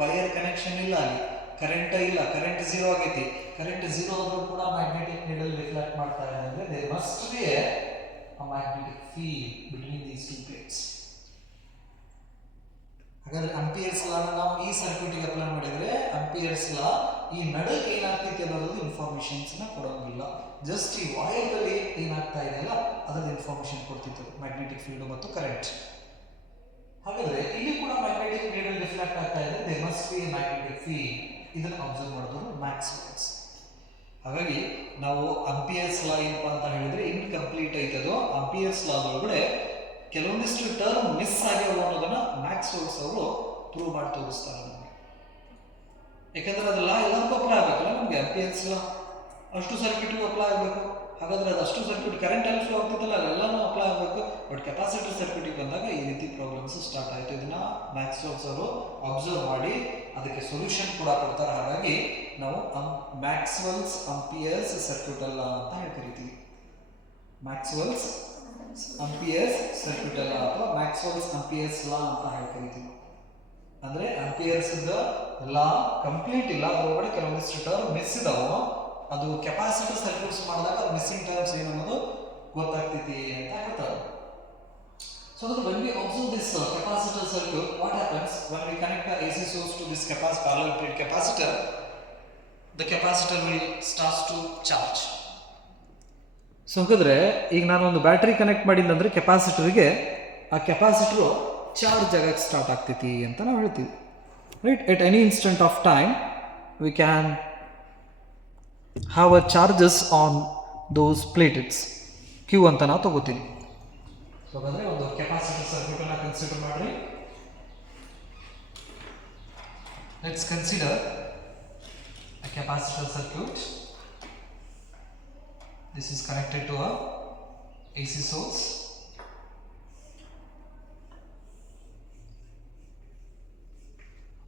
ವೈರ್ ಕನೆಕ್ಷನ್ ಇಲ್ಲ, ಅಲ್ಲಿ ಕರೆಂಟ್ ಇಲ್ಲ. ಕರೆಂಟ್ 0 ಆಗೈತಿ. ಕರೆಂಟ್ 0 ಆದ್ರೂ ಕೂಡ ಮ್ಯಾಗ್ನೆಟಿಕ್ ನೀಡಲ್ ರಿಫ್ಲೆಕ್ಟ್ ಮಾಡ್ತಾ ಇದೆ ಅಂದ್ರೆ there must be a magnetic field between these two plates. ಹಾಗಾದ್ರೆ ಆಂಪಿಯರ್ಸ್ ಲಾ ನಾವು ಈ ಸರ್ಕ್ಯೂಟಿಗೆ ಅಪ್ಲೈ ಮಾಡಿದ್ರೆ ಆಂಪಿಯರ್ಸ್ ಲಾ ಈ ನಡಕ್ಕೆ ಏನಾಗ್ತೈತಿ ಅನ್ನೋದು ಇನ್ಫಾರ್ಮೇಶನ್ಸ್ ನ ಕೊಡೋಂಗಿಲ್ಲ. ಜಸ್ಟ್ ಈ ವೈರ್ ಅಲ್ಲಿ ಏನಾಗ್ತಾ ಇದೆಯಲ್ಲ ಅದರ ಇನ್ಫಾರ್ಮೇಶನ್ ಕೊಡ್ತಿತ್ತು, ಮ್ಯಾಗ್ನೆಟಿಕ್ ಫೀಲ್ಡ್ ಮತ್ತು ಕರೆಂಟ್. ಹಾಗಾದ್ರೆ ಇಲ್ಲಿ ಕೂಡ ಮ್ಯಾಗ್ನೆಟಿಕ್ ನೀಡಲ್ ರಿಫ್ಲೆಕ್ಟ್ ಆಗ್ತಾ ಇದೆ, there must be a magnetic field. ಇದನ್ನು ಅಬ್ಸರ್ವ್ ಮಾಡಿದ್ರು ಮ್ಯಾಕ್ಸ್ವೆಲ್ಸ್. ಹಾಗಾಗಿ ನಾವು ಆಂಪಿಯರ್ಸ್ ಲಾ ಏನಪ್ಪಾ ಅಂತ ಹೇಳಿದ್ರೆ ಇನ್ಕಂಪ್ಲೀಟ್ ಐತದೋ. ಆಂಪಿಯರ್ಸ್ ಲಾ ಒಳಗಡೆ ಕೆಲವೊಂದಿಷ್ಟು ಟರ್ಮ್ ಮಿಸ್ ಆಗ್ಯಾವ ಅನ್ನೋದನ್ನ ಮ್ಯಾಕ್ಸ್ವೆಲ್ಸ್ ಅವರು ಪ್ರೂವ್ ಮಾಡಿ ತೋರಿಸ್ತಾರೆ ನಮಗೆ. ಯಾಕಂದ್ರೆ ಅದು ಲಾ ಎಲ್ಲದಕ್ಕೂ ಅಪ್ಲೈ ಆಗಬೇಕಲ್ಲ ನಮಗೆ. ಆಂಪಿಯರ್ಸ್ ಲಾ ಅಷ್ಟು ಸರ್ಕ್ಯೂಟ್ಗೂ ಅಪ್ಲೈ ಆಗಬೇಕು. ಹಾಗಾದ್ರೆ ಅದು ಅಷ್ಟು ಸರ್ಕ್ಯೂಟ್ ಕರೆಂಟ್ ಅಲ್ಲಿ ಫ್ಲೋ ಆಗ್ತಿದ್ದಲ್ಲ ಅದೆಲ್ಲನೂ ಅಪ್ಲೈ ಆಗಬೇಕು. ಬಟ್ ಕೆಪಾಸಿಟರ್ ಸರ್ಕ್ಯೂಟಿಗೆ ಬಂದಾಗ ಈ ರೀತಿ ಪ್ರಾಬ್ಲಮ್ಸ್ ಸ್ಟಾರ್ಟ್ ಆಯಿತು. ಇದನ್ನ ಮ್ಯಾಕ್ಸ್ವೆಲ್ಸ್ ಅವರು ಅಬ್ಸರ್ವ್ ಮಾಡಿ ಅದಕ್ಕೆ ಸೊಲ್ಯೂಷನ್ ಕೂಡ ಕೊಡ್ತಾರೆ. ಹಾಗಾಗಿ ನಾವು ಮ್ಯಾಕ್ಸ್ವೆಲ್ಸ್ ಆಂಪಿಯರ್ಸ್ ಸರ್ಕ್ಯೂಟ್ ಅಲ್ಲ ಅಂತ ಹೇಳಿ ಕರಿತೀವಿ. ಮ್ಯಾಕ್ಸ್ವೆಲ್ಸ್ ಆಂಪಿಯರ್ಸ್ ಸರ್ಕ್ಯೂಟ್ ಅಲ್ಲ ಅಥವಾ ಮ್ಯಾಕ್ಸ್ವೆಲ್ಸ್ ಆಂಪಿಯರ್ಸ್ ಲಾ ಅಂತ ಹೇಳಿ ಕರಿತೀವಿ. ಅಂದ್ರೆ ಆಂಪಿಯರ್ಸ್ ಲಾ ಕಂಪ್ಲೀಟ್ ಇಲ್ಲ, ಅದರೊಳಗಡೆ ಕೆಲವೊಂದಿಷ್ಟು ಟರ್ಮ್ ಮಿಸ್ ಇದಾವೋ. ಅದು ಕೆಪಾಸಿಟರ್ ಸರ್ಕ್ಯೂಟ್ಸ್ ಮಾಡಿದಾಗ ಮಿಸ್ಸಿಂಗ್ ಟರ್ಮ್ಸ್ ಏನು ಅನ್ನೋದು ಗೊತ್ತಾಗ್ತೈತಿ ಅಂತ ಹೇಳ್ತಾರೆ. So when we observe this capacitor circuit, what happens when we connect the AC source to this parallel plate capacitor? The capacitor will starts to charge. So ಹಾಗಾದ್ರೆ ಈಗ ನಾನು ಒಂದು battery connect ಮಾಡಿದಂದ್ರೆ ಕೆಪಾಸಿಟರ್ಗೆ ಆ capacitor charge ಆಗಕ್ಕೆ start ಆಗ್ತೈತಿ ಅಂತ ನಾವು ಹೇಳ್ತೀವಿ, right? At any instant of time we can have a charges on those plates Q ಅಂತ ನಾವು ತಗೋತೀವಿ. ಸೊ ಹಾಗಾದ್ರೆ ಒಂದು ಕೆಪಾಸಿಟರ್ ಸರ್ಕ್ಯೂಟ್ ಅನ್ನ ಕನ್ಸಿಡರ್ ಮಾಡ್ರಿ. Let's consider a capacitor circuit. This is connected to a AC source.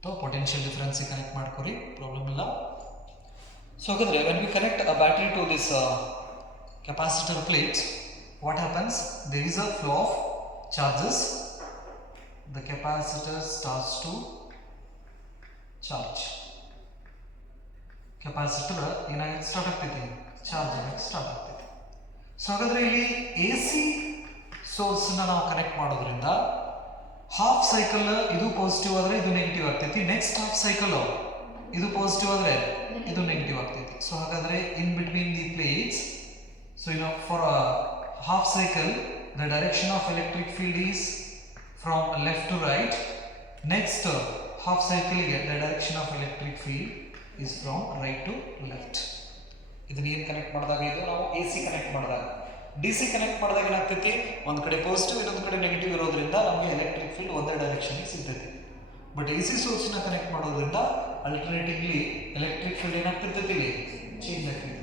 तो potential difference connect ಮಾಡ್ಕೊರಿ, problem ಇಲ್ಲ. So ಹಾಗಾದ್ರೆ when we connect a battery to this capacitor plate, what happens? There is a flow of charges the capacitor starts to charge. Capacitor ಏನಾಗುತ್ತೆ start ಆಗ್ತೈತಿ charge ಆಗಕ್ಕೆ start ಆಗ್ತೈತಿ. So ಹಾಗಾದ್ರೆ ಇಲ್ಲಿ AC source ನಾವು connect ಮಾಡೋದ್ರಿಂದ half cycle ಇದು positive ಆದರೆ ಇದು ನೆಗೆಟಿವ್ ಆಗ್ತೈತಿ, ನೆಕ್ಸ್ಟ್ ಹಾಫ್ ಸೈಕಲ್ ಇದು ಪಾಸಿಟಿವ್ ಆದರೆ ಇದು ನೆಗೆಟಿವ್ ಆಗ್ತೈತಿ. ಸೊ ಹಾಗಾದ್ರೆ in between the plates, so for half cycle the direction of electric field is from left to right. Next half cycle the direction of electric field is from right to left. ಇದನ್ನ ಏನು connect ಮಾಡಿದಾಗ ಇದು ನಾವು AC connect ಮಾಡಿದಾಗ. DC connect ಮಾಡಿದಾಗ ಏನಾಗ್ತೈತಿ ಒಂದು ಕಡೆ ಪಾಸಿಟಿವ್ ಇನ್ನೊಂದು ಕಡೆ ನೆಗೆಟಿವ್ ಇರೋದ್ರಿಂದ ನಮಗೆ ಎಲೆಕ್ಟ್ರಿಕ್ ಫೀಲ್ಡ್ ಒಂದೇ ಡೈರೆಕ್ಷನ್ಗೆ ಸಿಗ್ತೈತಿ. ಬಟ್ AC ಸೋರ್ಸ್ನ ಕನೆಕ್ಟ್ ಮಾಡೋದ್ರಿಂದ ಅಲ್ಟರ್ನೇಟಿವ್ಲಿ ಎಲೆಕ್ಟ್ರಿಕ್ ಫೀಲ್ಡ್ ಏನಾಗ್ತಿರ್ತೈತಿ ಇಲ್ಲಿ ಚೇಂಜ್ ಆಗ್ತೈತಿ.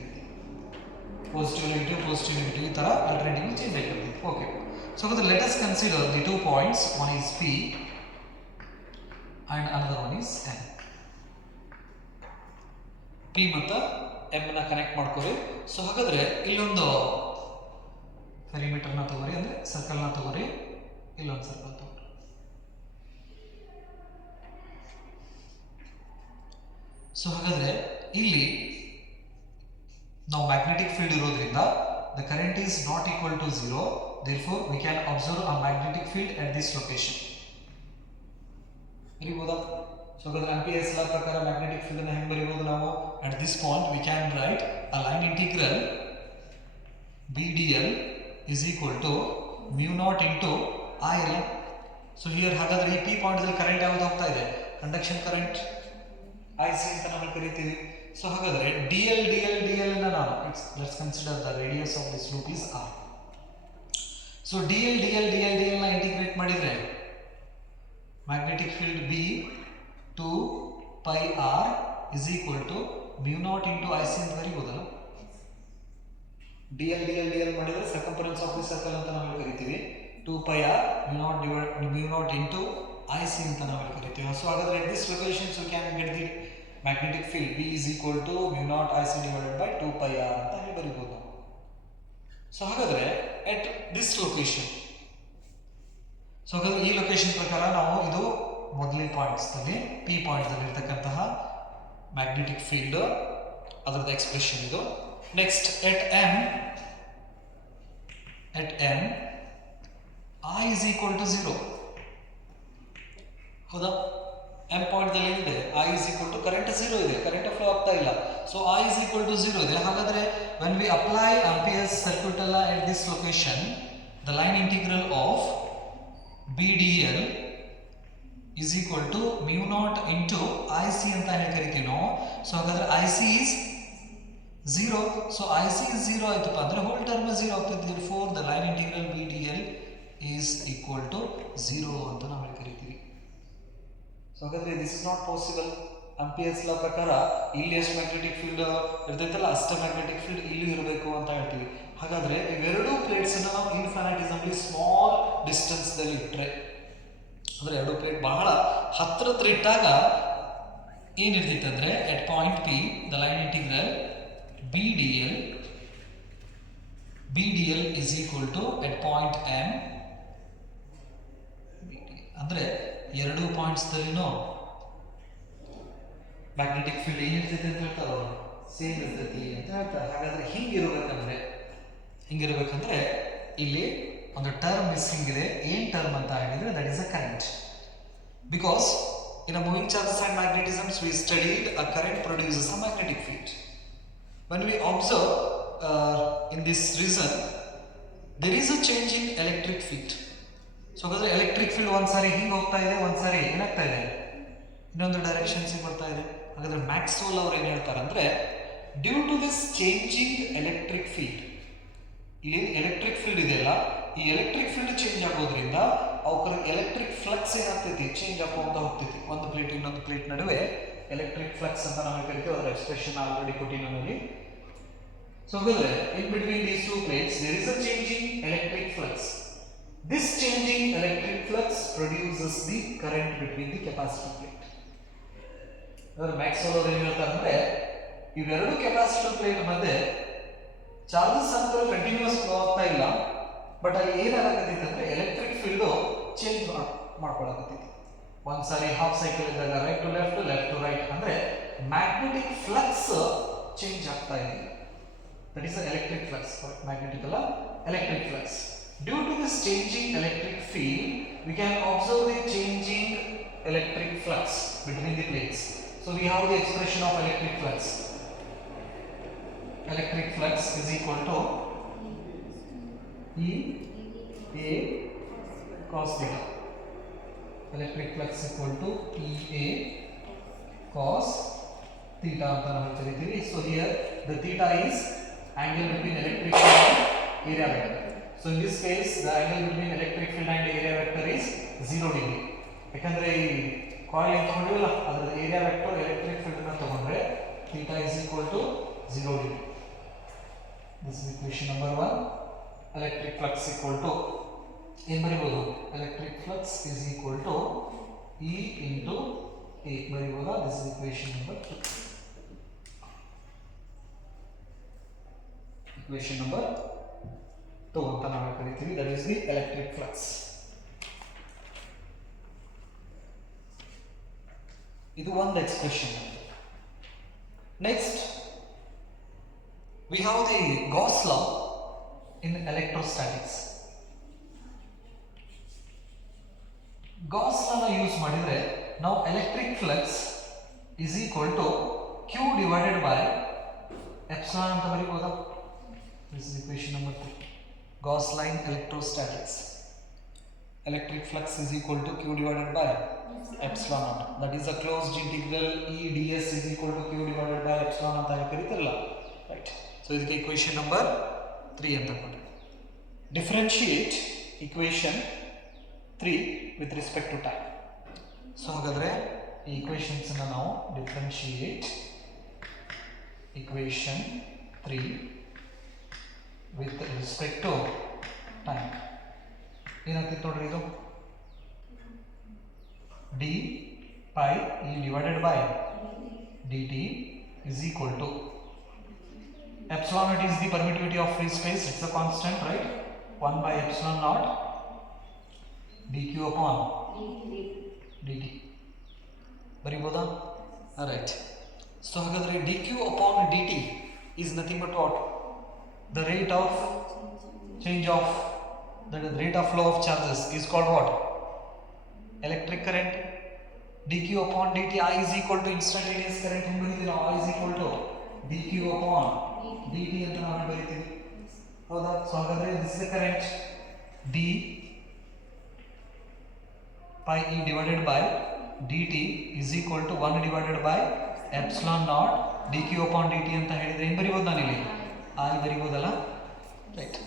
positive negative ಈ ತರ alternatively change ಆಗಿರುತ್ತೆ. Okay, so let us consider the 2 points, one is P and another one is N. P ಮತ್ತು M ನ ಕನೆಕ್ಟ್ ಮಾಡ್ಕೊಳ್ಳಿ. ಸೊ ಹಾಗಾದ್ರೆ ಇಲ್ಲೊಂದು ಪೆರಿಮೀಟರ್ ನ ತಗೋರಿ, ಅಂದ್ರೆ ಸರ್ಕಲ್ ನ ತಗೋರಿ, ಇಲ್ಲೊಂದು ಸರ್ಕಲ್ ತಗೋರಿ. ಸೊ ಹಾಗಾದ್ರೆ ಇಲ್ಲಿ now magnetic field ಇರೋದ್ರಿಂದ the current is not equal to 0, therefore we can observe a magnetic field at this location. ಬರಿಬೋದಾ? ಸೊ ಹಾಗಾದ್ರೆ ಆಂಪಿಯರ್ಸ್ ಲಾ ಪ್ರಕಾರ ಮ್ಯಾಗ್ನೆಟಿಕ್ ಫೀಲ್ಡ್ ಅನ್ನು ಹೆಂಗೆ ಬರಿಬಹುದು ನಾವು? at this point we can write a line integral BdL is equal to mu naught into IL. So here ಹಾಗಾದ್ರೆ ಈ P point ಅಲ್ಲಿ current ಯಾವುದು ಹೋಗ್ತಾ ಇದೆ? ಕಂಡಕ್ಷನ್ ಕರೆಂಟ್ IC ಅಂತ ನಾವು ಕರೀತೀವಿ. ಸೊ ಹಾಗಾದ್ರೆ DL ನ ನಾನು let's consider the radius of this loop is R. So DL ನ ಇಂಟಿಗ್ರೇಟ್ ಮಾಡಿದ್ರೆ magnetic field B 2 pi R is equal to mu naught into IC ಅಂತ ಬರೀಬಹುದಲ್ಲ? DL ಮಾಡಿದ್ರೆ circumference of the circle ಅಂತ ನಾವು ಕರೀತೀವಿ. 2 pi R mu naught into IC ಅಂತ ನಾವು ಕರೀತೀವಿ. ಸೊ ಹಾಗಾದ್ರೆ at this location so we can get the magnetic field B is equal to mu naught IC divided by 2 pi R ಅಂತ ಹೇಳಿ ಬರೀಬಹುದು ನಾವು. ಸೊ ಹಾಗಾದ್ರೆ at this location, ಸೊ ಹಾಗಾದ್ರೆ ಈ ಲೊಕೇಶನ್ ಪ್ರಕಾರ ನಾವು ಇದು ಮೊದಲನೇ ಪಾಯಿಂಟ್ಸ್ ನಲ್ಲಿ P ಪಾಯಿಂಟ್ ನಲ್ಲಿ ಇರತಕ್ಕಂತಹ ಮ್ಯಾಗ್ನೆಟಿಕ್ ಫೀಲ್ಡ್ ಅದರದ ಎಕ್ಸ್ಪ್ರೆಷನ್ ಇದು. Next at M I is equal to 0. ಹೌದಾ? M ಪಾಯಿಂಟ್ ದಲ್ಲಿ ಇದೆ I is equal to current 0 ಇದೆ, ಕರೆಂಟ್ ಫ್ಲೋ ಆಗ್ತಾ ಇಲ್ಲ. So I is equal to 0 ಇದೆ. ಹಾಗಾದ್ರೆ when we apply Ampere's circuit law at this location, the line integral of BdL is equal to mu naught into IC ಅಂತ ಹೇಳಿ ಕರಿತೀವಿ ನಾವು. So ಹಾಗಾದ್ರೆ IC is 0. So IC is 0 ಆಯ್ತಪ್ಪ ಅಂದ್ರೆ hole term 0 ಆಗ್ತದೆ. therefore the line integral BdL is equal to 0 ಅಂತ ನಾವು ಹೇಳಿ ಕರಿತೀವಿ. ಸೊ ಹಾಗಾದ್ರೆ this is not possible. Ampere's law ಪ್ರಕಾರ ಇಲ್ಲಿ ಎಷ್ಟು ಮ್ಯಾಗ್ನೆಟಿಕ್ ಫೀಲ್ಡ್ ಇರ್ತೈತಲ್ಲ ಅಷ್ಟೇ ಮ್ಯಾಗ್ನೆಟಿಕ್ ಫೀಲ್ಡ್ ಇಲ್ಲೂ ಇರಬೇಕು ಅಂತ ಹೇಳ್ತೀವಿ. ಹಾಗಾದ್ರೆ ಇವೆರಡೂ ಪ್ಲೇಟ್ಸ್ ಅನ್ನು ನಾವು ಇನ್ಫಿನಿಟಿಸಮ್ಲಿ ಸ್ಮಾಲ್ ಡಿಸ್ಟೆನ್ಸ್ ದಲ್ಲಿ ಇಟ್ಟರೆ, ಅಂದ್ರೆ ಎರಡು ಪ್ಲೇಟ್ ಬಹಳ ಹತ್ರ ಇಟ್ಟಾಗ ಏನಿರ್ತೈತೆ ಅಂದ್ರೆ at point P the line integral BdL is equal to at point M ಅಂದ್ರೆ ಎರಡು ಪಾಯಿಂಟ್ಸ್ ದಲ್ಲಿನೂ ಮ್ಯಾಗ್ನೆಟಿಕ್ ಫೀಲ್ಡ್ ಏನಿರ್ತೈತೆ ಅಂತ ಹೇಳ್ತಾರೆ ಅವರು, ಸೇಮ್ ಇರ್ತೈತಿ ಅಂತ ಹೇಳ್ತಾರೆ. ಹಾಗಾದ್ರೆ ಹಿಂಗಿರ್ಬೇಕಂದ್ರೆ ಇಲ್ಲಿ ಒಂದು ಟರ್ಮ್ ಮಿಸ್ಸಿಂಗ್ ಇದೆ. ಏನ್ ಟರ್ಮ್ ಅಂತ ಹೇಳಿದ್ರೆ that is a current. Because in a moving charges and magnetisms we studied a current produces a magnetic field. when we observe in this reason there is a change in electric field. So ಹಾಗಾದ್ರೆ electric field ಒಂದ್ಸಾರಿ ಹಿಂಗೆ ಹೋಗ್ತಾ ಇದೆ, ಒಂದ್ಸಾರಿ ಏನಾಗ್ತಾ ಇದೆ ಇನ್ನೊಂದು directions ಬರ್ತಾ ಇದೆ. ಹಾಗಾದ್ರೆ ಮ್ಯಾಕ್ಸ್ವೆಲ್ ಅವ್ರು ಏನು ಹೇಳ್ತಾರೆ ಅಂದ್ರೆ due to this changing electric field, ಇಲ್ಲಿ ಎಲೆಕ್ಟ್ರಿಕ್ ಫೀಲ್ಡ್ ಇದೆಯಲ್ಲ ಈ ಎಲೆಕ್ಟ್ರಿಕ್ ಫೀಲ್ಡ್ ಚೇಂಜ್ ಆಗೋದ್ರಿಂದ ಅವರ ಎಲೆಕ್ಟ್ರಿಕ್ ಫ್ಲಕ್ಸ್ ಏನಾಗ್ತೈತಿ ಚೇಂಜ್ ಆಗ್ತಾ ಹೋಗ್ತೈತಿ. ಒಂದು ಪ್ಲೇಟ್ ಇನ್ನೊಂದು ಪ್ಲೇಟ್ ನಡುವೆ ಎಲೆಕ್ಟ್ರಿಕ್ ಫ್ಲಕ್ಸ್ ಅಂತ ನಾವು ಕರಿತೀವಿ. ಅದರ ಎಕ್ಸ್ಪ್ರೆಷನ್ ಆಲ್ರೆಡಿ ಕೊಟ್ಟಿದ್ದೀನಿ ನಮಗೆ. ಸೊ ಹಾಗಾದ್ರೆ in between these two plates there is a changing electric flux. This changing electric flux produces the current between the capacitor plate. ಅದರ ಮ್ಯಾಕ್ಸ್ವೆಲ್ ಅವರು ಏನು ಹೇಳ್ತಾರೆ ಅಂದ್ರೆ ಇವೆರಡು ಕೆಪಾಸಿಟರ್ ಪ್ಲೇಟ್ ಮಧ್ಯೆ ಚಾರ್ಜಸ್ ಅಂತೂ ಕಂಟಿನ್ಯೂಸ್ ಫ್ಲೋ ಆಗ್ತಾ ಇಲ್ಲ, ಬಟ್ ಅಲ್ಲಿ ಏನಾಗತ್ತೈತೆ ಅಂದ್ರೆ ಎಲೆಕ್ಟ್ರಿಕ್ ಫೀಲ್ಡ್ ಚೇಂಜ್ ಮಾಡ್ಕೊಳ್ಳಕತ್ತೀವಿ. ಒಂದು ಸಾರಿ ಹಾಫ್ ಸೈಕಲ್ ಇದ್ದಾಗ ರೈಟ್ ಟು ರೈಟ್ ಅಂದರೆ ಮ್ಯಾಗ್ನೆಟಿಕ್ ಫ್ಲಕ್ಸ್ ಚೇಂಜ್ ಆಗ್ತಾ ಇದೆ. That is electric flux. Magnetic ಅಲ್ಲ, electric flux. Due to this changing electric field we can observe the changing electric flux between the plates. So we have the expression of electric flux. Electric flux is equal to E A cos theta. Electric flux equal to E A cos theta anta ನಾವು ಕರೀತೀವಿ. So here the theta is angle between electric field and area vector. So in this case the angle between electric field and area vector is 0 degree. ಯಾಕಂದ್ರೆ ಈ coil ಏನು ತಗೊಂಡಿವಲ್ಲ ಅದರ area vector electric field ಅನ್ನು ತಗೊಂಡ್ರೆ theta is equal to 0 degree. This is equation number 1. Electric flux equal to ಏನು ಬರೀಬಹುದು? Electric flux is equal to E into A ಬರೀಬಹುದಾ? This is equation number 2. Equation number 2 ಅಂತ ನಾವು ಕರಿತೀವಿ. That is the electric flux. ಇದು ಒಂದು expression. Next we have the Gauss law in electrostatics. Gauss ಲಾನ use ಮಾಡಿದರೆ ನಾವು electric flux is equal to Q divided by epsilon ಅಂತ ಬರೀಬೋದಾ? This is equation number 3. Gauss law in electrostatics. Electric flux is equal to Q divided by epsilon naught. That is a closed integral E ds is equal to Q divided by epsilon ಅಂತ ಕರೀತಾರಲ್ಲ, right? So ಇದಕ್ಕೆ equation number 3 ಅಂತ ಕೊಡಿ. Differentiate equation 3 with respect to time. So ಹಾಗಾದ್ರೆ ಈ equations ಅನ್ನು ನಾವು differentiate equation 3 with respect to time. ಏನಾಗ್ತಿತ್ತು ನೋಡ್ರಿ, ಇದು d phi E divided by d t is equal to epsilon naught is the permittivity of free space. It's a constant, right? 1 by epsilon naught dq upon dt. ಬರೀಬೋದಾ? Right. So ಹಾಗಾದ್ರೆ dq upon dt is nothing but what? The rate of change of the rate of flow of charges is called what? Electric current. dq upon dt, I is equal to instantaneous current. ಹೆಂಗೆ ಬರೀತೀವಿ ನಾವು? I is equal to dq upon dt ಅಂತ ನಾವು ಬರೀತೀವಿ, ಹೌದಾ? So ಹಾಗಾದ್ರೆ this is the current d pi e divided by dt is equal to 1 divided by epsilon naught dq upon dt ಅಂತ ಹೇಳಿದ್ರೆ ಏನು ಬರೀಬೋದು? ನಾನು ಇಲ್ಲಿ I ಬರೀಬೋದಲ್ಲ, ರೈಟ್?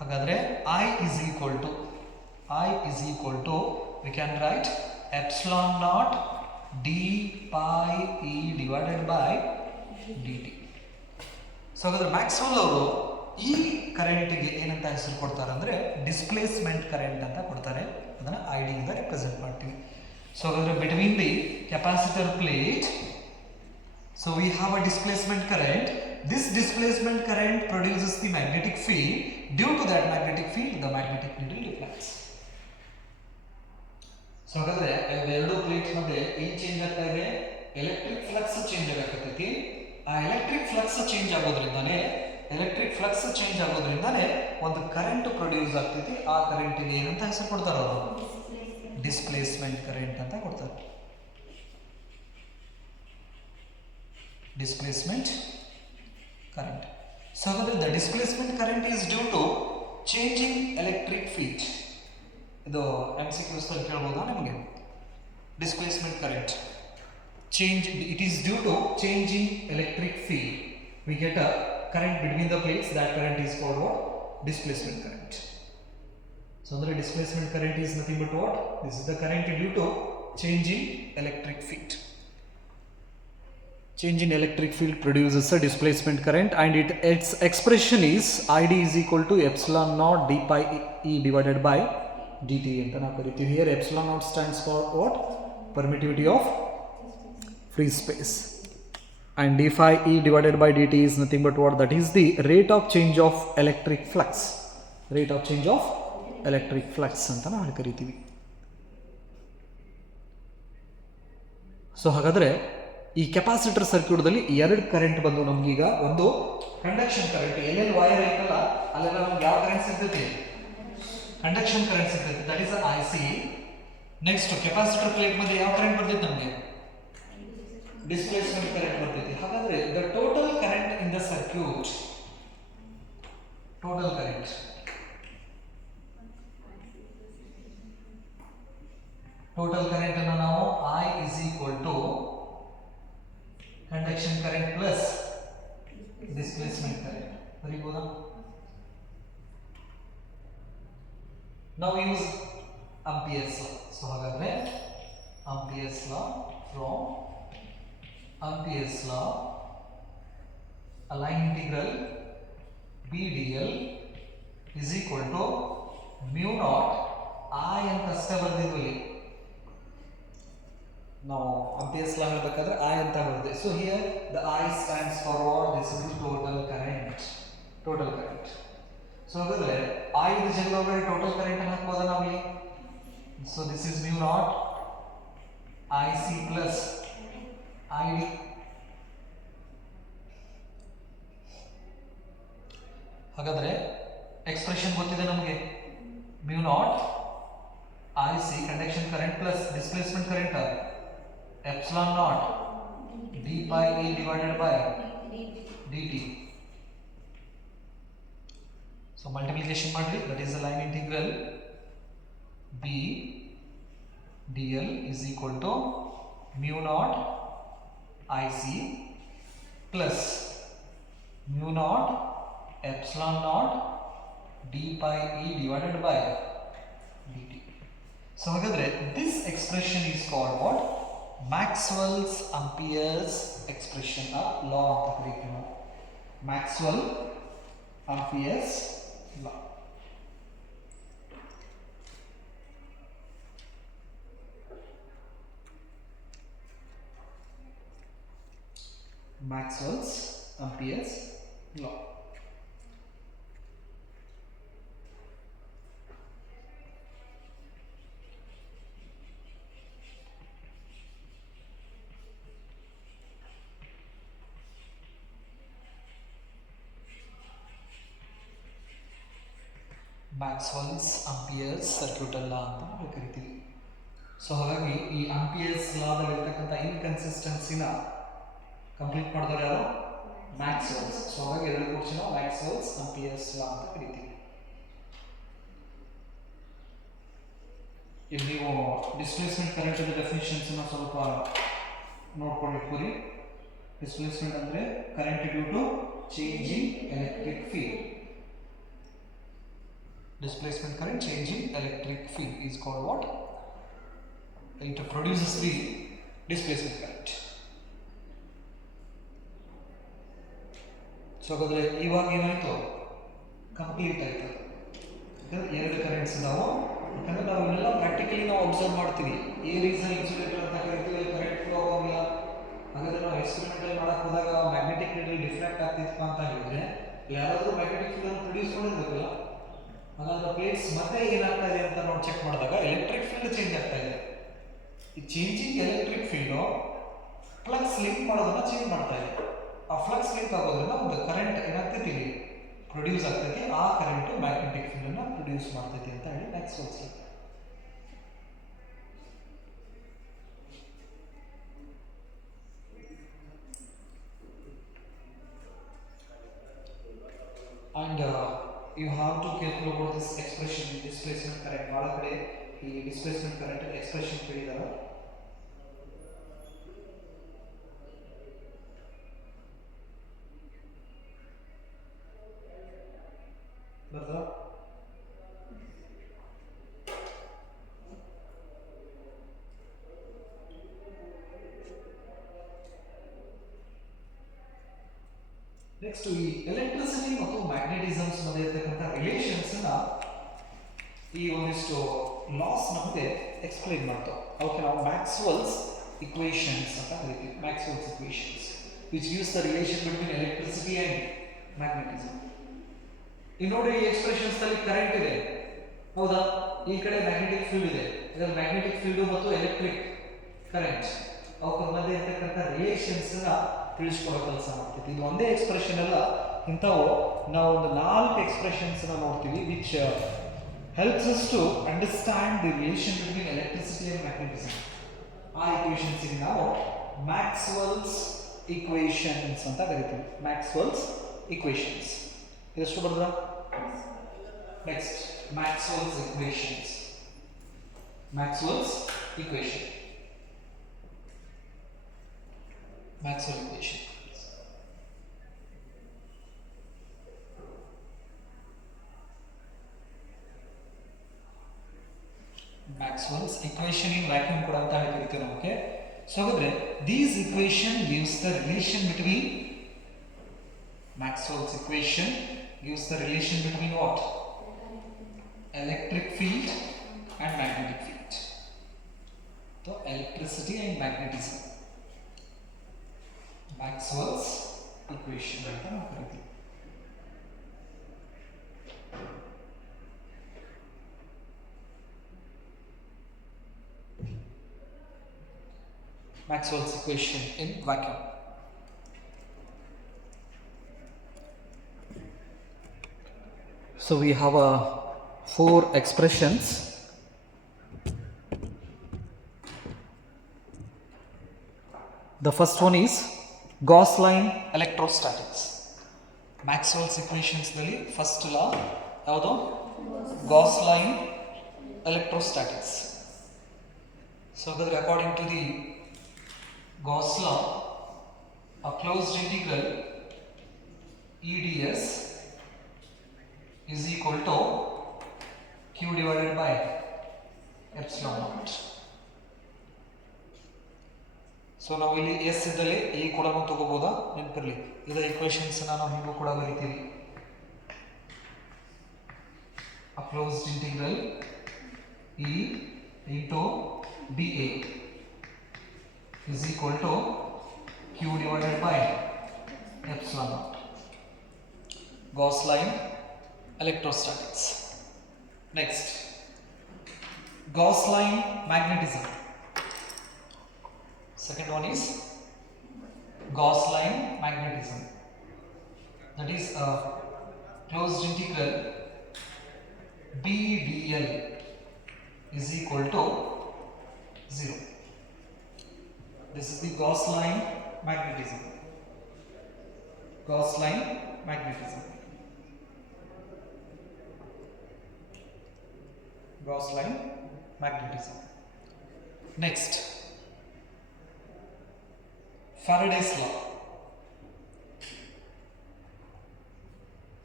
ಹಾಗಾದ್ರೆ I is equal to we can write epsilon naught d pi e divided by dt. So ಹಾಗಾದ್ರೆ Maxwell ಅವರು ಈ ಕರೆಂಟಿಗೆ ಏನಂತ ಹೆಸರು ಕೊಡ್ತಾರೆ ಅಂದರೆ ಡಿಸ್ಪ್ಲೇಸ್ಮೆಂಟ್ ಕರೆಂಟ್ ಅಂತ ಕೊಡ್ತಾರೆ. ಅದನ್ನು ಐ ಡಿ ಇಂದ ರೆಪ್ರೆಸೆಂಟ್ ಮಾಡ್ತೀವಿ. ಸೊ ಹಾಗಾದ್ರೆ between the capacitor plate, so we have a displacement current. This displacement current produces the magnetic field. Due to that magnetic field, the magnetic needle deflects. So ಹಾಗಾದ್ರೆ ಎರಡು plate ಮಧ್ಯೆ ಏನು change ಆಗ್ತಾ ಇದೆ? Electric flux change ಆಗಕತ್ತೈತಿ. ಆ electric flux change ಆಗೋದ್ರಿಂದಾನೇ ಒಂದು current produce ಆಗ್ತೈತಿ. ಆ ಕರೆಂಟಿಗೆ ಏನಂತ ಹೆಸರು ಕೊಡ್ತಾರೆ ಅವರು? ಡಿಸ್ಪ್ಲೇಸ್ಮೆಂಟ್ ಕರೆಂಟ್ ಅಂತ ಕೊಡ್ತಾರೆ. Displacement current. So the displacement current is due to changing electric field. ಇದು MCQs ಅಲ್ಲಿ ಕೇಳಬಹುದಾ ನಿಮಗೆ? Displacement current change, it is due to changing electric field. We get a current between the plates. That current is called what? Displacement current. So the displacement current is nothing but what? This is the current due to changing electric field. Change in electric field produces a displacement current, and its expression is ID is equal to epsilon naught d pi e divided by dt ಅಂತ ನಾವು ಕರಿತೀವಿ. Here epsilon naught stands for what? Permittivity of free space, and d phi e divided by dt is nothing but what? That is the rate of change of electric flux. Rate of change of electric flux ಅಂತ ನಾವು ಕರಿತೀವಿ. So ಹಾಗಾದರೆ ಈ capacitor ಸರ್ಕ್ಯೂಟ್ದಲ್ಲಿ ಎರಡು current ಬಂದು ನಮಗೀಗ ಒಂದು conduction current, ಎಲ್ಲೆಲ್ಲಿ ವೈರ್ ಐತಲ್ಲ ಅಲ್ಲೆಲ್ಲ ನಮ್ಗೆ ಯಾವ ಕರೆಂಟ್ ಸಿಗ್ತೈತಿ? ಕಂಡಕ್ಷನ್ ಕರೆಂಟ್ ಸಿಗ್ತೈತಿ, that is I C. Next capacitor plate ಮೇಲೆ ಯಾವ ಕರೆಂಟ್ ಬರ್ತೈತಿ ನಮಗೆ? ಡಿಸ್ಪ್ಲೇಸ್ಮೆಂಟ್ ಕರೆಂಟ್ ಬರ್ತೈತಿ. ಹಾಗಾದ್ರೆ the total current in the circuit, total current, total current ಅನ್ನು ನಾವು I is equal to conduction current plus displacement current ಬರೀಬಹುದಾ? ನಾವು ಯೂಸ್ Ampere's law. ಸೊ ಹಾಗಾದ್ರೆ Ampere's law, from Ampere's law, a line integral B dl is equal to mu naught I ಅಂತ ಅಷ್ಟೇ ಬರೆದಿದ್ವಿ. ನಾವು Ampere's law ಹೇಳಬೇಕಾದ್ರೆ I ಅಂತ ಬರೆದಿದ್ದೆ. So here the I stands for what? This is the total current. Total current. So ಹಾಗಾದ್ರೆ I the ಜಾಗದಲ್ಲಿ total current ಅನ್ನು ಹಾಕೋದಾ ನಾವಿಲ್ಲಿ? So this is mu naught IC plus ID. ಹಾಗಾದ್ರೆ ಎಕ್ಸ್ಪ್ರೆಷನ್ ಗೊತ್ತಿದೆ ನಮಗೆ, mu naught IC conduction current plus displacement current epsilon naught d by a divided by dt. ಸೊ multiplication ಮಾಡ್ರಿ, that is the line integral B dl is equal to mu naught IC plus mu naught epsilon naught d pi e divided by dt. So hagadre this expression is called what? Maxwell's Ampere's expression or law anta karitevi. Maxwell Ampere's law. Maxwell's Ampere's law. Maxwell's Ampere's circuit law ಅಂತ ಕರಿತೀವಿ. So ಹಾಗಾಗಿ ಈ Ampere's law ದಲ್ಲಿರತಕ್ಕಂಥ ಇನ್ಕನ್ಸಿಸ್ಟೆನ್ಸಿನ complete ಮಾಡಿದವರು ಯಾರು? Maxwell's. So ಹಾಗಾಗಿ ಎರಡು course ನಾವು Maxwell's Ampere's law ಅಂತ ಕರಿತೀವಿ. ಇಲ್ಲಿ ನೀವು ಡಿಸ್ಪ್ಲೇಸ್ಮೆಂಟ್ ಕರೆಂಟ್ ಡೆಫಿನಿಷನ್ಸ್ ಸ್ವಲ್ಪ ನೋಡ್ಕೊಂಡಿರ್ತೀರಿ. ಡಿಸ್ಪ್ಲೇಸ್ಮೆಂಟ್ ಅಂದರೆ current due to change in electric field. Displacement current change in electric field is called what? It produces the displacement current. So ಹಾಗಾದ್ರೆ ಇವಾಗ ಏನಾಯ್ತು? ಕಂಪ್ಲೀಟ್ ಆಯ್ತು. ಎರಡು ಕರೆಂಟ್ಸ್ ನಾವು ಯಾಕಂದ್ರೆ ನಾವು ಇದನ್ನೆಲ್ಲ ಪ್ರಾಕ್ಟಿಕಲಿ ನಾವು ಅಬ್ಸರ್ವ್ ಮಾಡ್ತೀವಿ. ಈ ರೀಸನ್ ಇನ್ಸುಲೇಟರ್ ಅಂತ ಕರಿತೀವಿ, ಕರೆಂಟ್ ಫ್ಲೋ ಆಗೋಂಗಿಲ್ಲ. ಹಾಗಾದ್ರೆ ನಾವು ಎಕ್ಸ್ಪೆರಿಮೆಂಟ್ ಮಾಡಕ್ಕೆ ಹೋದಾಗ ಮ್ಯಾಗ್ನೆಟಿಕ್ ಫೀಲ್ಡ್ ಡಿಫ್ಲೆಕ್ಟ್ ಆಗ್ತಿತ್ತು ಅಂತ ಹೇಳಿದ್ರೆ ಯಾರಾದರೂ ಮ್ಯಾಗ್ನೆಟಿಕ್ ಫೀಲ್ಡ್ ಅನ್ನು ಪ್ರೊಡ್ಯೂಸ್ ಮಾಡಿರ್ಬೇಕಲ್ಲ. ಹಾಗಾದ್ರೆ ಪ್ಲೇಟ್ಸ್ ಮತ್ತೆ ಏನಾಗ್ತಾ ಇದೆ ಅಂತ ನೋಡಿ ಚೆಕ್ ಮಾಡಿದಾಗ ಎಲೆಕ್ಟ್ರಿಕ್ ಫೀಲ್ಡ್ ಚೇಂಜ್ ಆಗ್ತಾ ಇದೆ. ಈ changing electric field flux link ಮಾಡೋದನ್ನ ಚೇಂಜ್ ಮಾಡ್ತಾ ಇದೆ. ಆ ಫ್ಲಕ್ಸ್ ಲಿಂಕ್ ಆಗೋದ್ರಿಂದ ಒಂದು ಕರೆಂಟ್ ಏನಾಗ್ತೈತಿ ಇಲ್ಲಿ ಪ್ರೊಡ್ಯೂಸ್ ಆಗ್ತೈತಿ. ಆ ಕರೆಂಟ್ ಮ್ಯಾಗ್ನೆಟಿಕ್ ಫೀಲ್ಡ್ ಅನ್ನ ಪ್ರೊಡ್ಯೂಸ್ ಮಾಡ್ತೈತಿ ಅಂತ ಹೇಳಿ Maxwell's law. And you have to careful about this expression displacement current. ಭಾಳ ಕಡೆ ಈ ಡಿಸ್ಪ್ಲೇಸ್ಮೆಂಟ್ ಕರೆಂಟ್ ಎಕ್ಸ್ಪ್ರೆಷನ್ ಕೇಳಿದಾರ. ಬರ್ತಾ ನೆಕ್ಸ್ಟ್ ಈ ಎಲೆಕ್ಟ್ರಿಸಿಟಿ ಮತ್ತು ಮ್ಯಾಗ್ನೆಟಿಸಮ್ಸ್ ಮಧ್ಯೆ ಇರತಕ್ಕಂಥ ರಿಲೇಷನ್ಸ್ ಈ ಒಂದಿಷ್ಟು ಲಾಸ್ ನಮಗೆ ಎಕ್ಸ್ಪ್ಲೈನ್ ಮಾಡ್ತಾವೆ. ಅವಕ್ಕೆ ನಾವು ಮ್ಯಾಕ್ಸ್ವೆಲ್ಸ್ ಇಕ್ವೇಷನ್ಸ್ ಅಂತ ಕರಿತೀವಿ. Maxwell's equations which gives the relation between electricity and magnetism. ಈಗ ನೋಡಿ ಈ ಎಕ್ಸ್ಪ್ರೆಷನ್ಸ್ ಅಲ್ಲಿ ಕರೆಂಟ್ ಇದೆ, ಹೌದಾ? ಈ ಕಡೆ ಮ್ಯಾಗ್ನೆಟಿಕ್ ಫೀಲ್ಡ್ ಇದೆ. ಇದರಲ್ಲಿ ಮ್ಯಾಗ್ನೆಟಿಕ್ ಫೀಲ್ಡ್ ಮತ್ತು ಎಲೆಕ್ಟ್ರಿಕ್ ಕರೆಂಟ್ ಅವರ ಮಧ್ಯೆ ಇರತಕ್ಕಂಥ ರಿಲೇಷನ್ಸ್ ತಿಳಿಸ್ಕೊಡೋ ಕೆಲಸ ಮಾಡ್ತೀವಿ. ಇದು ಒಂದೇ ಎಕ್ಸ್ಪ್ರೆಷನ್ ಅಲ್ಲ, ಇಂಥವು ನಾವು ಒಂದು 4 ಎಕ್ಸ್ಪ್ರೆಷನ್ಸ್ ನೋಡ್ತೀವಿ which helps us to understand the relation between electricity and magnetism. ಆ equations ಗೆ ನಾವು Maxwell's equations ಅಂತ ಕರಿತೀವಿ. Maxwell's equations. ಎಷ್ಟು ಬರ್ತದ? Next, Maxwell's equations. Maxwell's equation. Maxwell equation. Maxwell's equation in vacuum ಕೂಡ ಅಂತ ಹೇಳ್ತೀವಿ ನಾವು. ಓಕೆ, ಸೊ ಹಾಗಾದ್ರೆ these equation gives the relation between Maxwell's equation gives the relation between what? Electric field and magnetic field. So electricity and magnetism. Maxwell's equation ಅಂತ ನಾವು ಕರಿತೀವಿ. Maxwell's equation in vacuum. So we have 4 expressions. The first one is Gauss line electrostatics. Maxwell's equations ದಲ್ಲಿ first law ಯಾವುದು? Gauss line electrostatics. So according to the Gauss law, a closed integral EDS is equal to Q divided by epsilon naught. So ನಾವು ಇಲ್ಲಿ S ಇದ್ದಲ್ಲಿ E ಕೂಡ ತಗೋಬಹುದಾ? ನೆನಪಿರಲಿ, ಇದರ equations ನಾನು ಹೀಗೂ ಕೂಡ ಬರೀತೀವಿ. A closed integral E into dA is equal to Q divided by epsilon naught. Gauss line electrostatics. Next, Gauss line magnetism. Second one is Gauss line magnetism. That is a closed integral B dl is equal to 0. This is the Gauss line magnetism. Gauss line magnetism. Gauss line magnetism. Next, Faraday's law.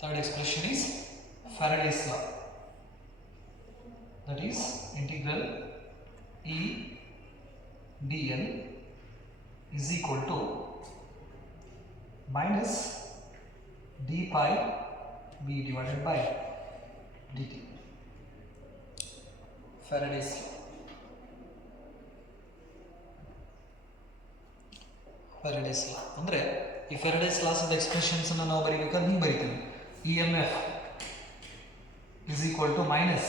Third expression is Faraday's law. That is integral E dl is equal to minus d pi b divided by dt. Faraday's law. Faraday's law ಅಂದ್ರೆ ಈ Faraday's laws of expressions ಅನ್ನು ನಾವು ಬರೀಬೇಕಾದ್ರೆ ಹಿಂಗೆ ಬರೀತೀವಿ. EMF is equal to minus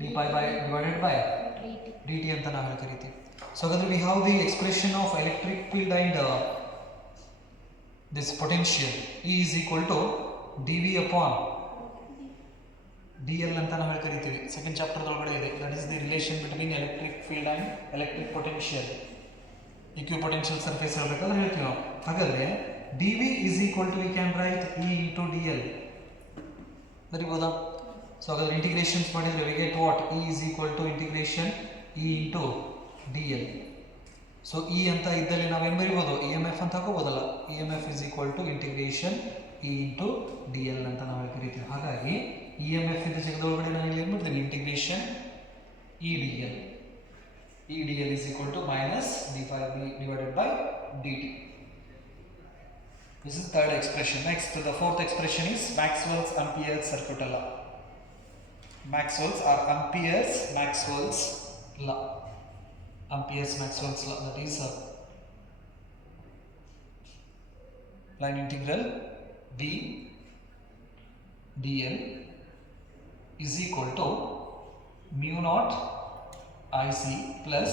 d pi by divided by dt ಅಂತ ನಾವು ಕರಿತೀವಿ. So then we have the expression of electric field and this potential E is equal to dV upon dl ಅಂತ ನಾವು ಕರಿತೀವಿ. Second chapter ಒಳಗಡೆ ಇದೆ. That is the relation between electric field and electric potential. Equipotential surface ಹೇಳಬೇಕಾದ್ರೆ ಹೇಳ್ತೀವಿ ನಾವು. ಹಾಗಾದ್ರೆ dV is equal to we can write E into dl. ಬರೀಬಹುದಾ? So ಹಾಗಾದ್ರೆ ಇಂಟಿಗ್ರೇಷನ್ಸ್ ಮಾಡಿದ್ರೆ we get what? E is equal to integration E into dl. So E ಅಂತ ಇದ್ದಲ್ಲಿ ನಾವೇನು ಬರೀಬೋದು? EMF ಅಂತ ಹಾಕೋಬೋದಲ್ಲ. EMF is equal to integration E into dl ಅಂತ ನಾವು ಕರಿತೀವಿ. ಹಾಗಾಗಿ EMF ಇದ್ದ ಜಾಗದೊಳಗಡೆ ನಾನು ಇಲ್ಲಿ ಏನು ಮಾಡ್ತೀನಿ? Integration E dl. E dl is equal to minus d pi b divided by dt. This is third expression. Next, the fourth expression is Maxwell's Ampere's circuit law. Maxwell's or Ampere's Maxwell's law. Ampere's Maxwell's law, that is line integral B dl is equal to mu naught IC plus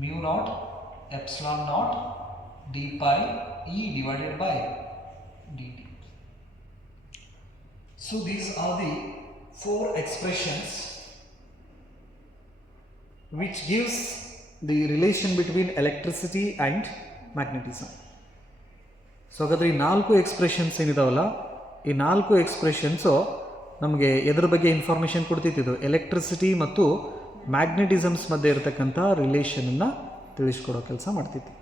mu naught epsilon naught d pi E divided by dt. So these are the 4 expressions which gives the relation between electricity and magnetism. So ಹಾಗಾದರೆ ಈ 4 expressions ಏನಿದಾವಲ್ಲ, ಈ 4 expressions ನಮಗೆ ಎದ್ರ ಬಗ್ಗೆ information ಕೊಡ್ತಿದ್ದು, electricity ಮತ್ತು ಮ್ಯಾಗ್ನೆಟಿಸಮ್ಸ್ ಮಧ್ಯೆ ಇರತಕ್ಕಂಥ ರಿಲೇಷನನ್ನು ತಿಳಿಸ್ಕೊಡೋ ಕೆಲಸ ಮಾಡ್ತಿತ್ತು.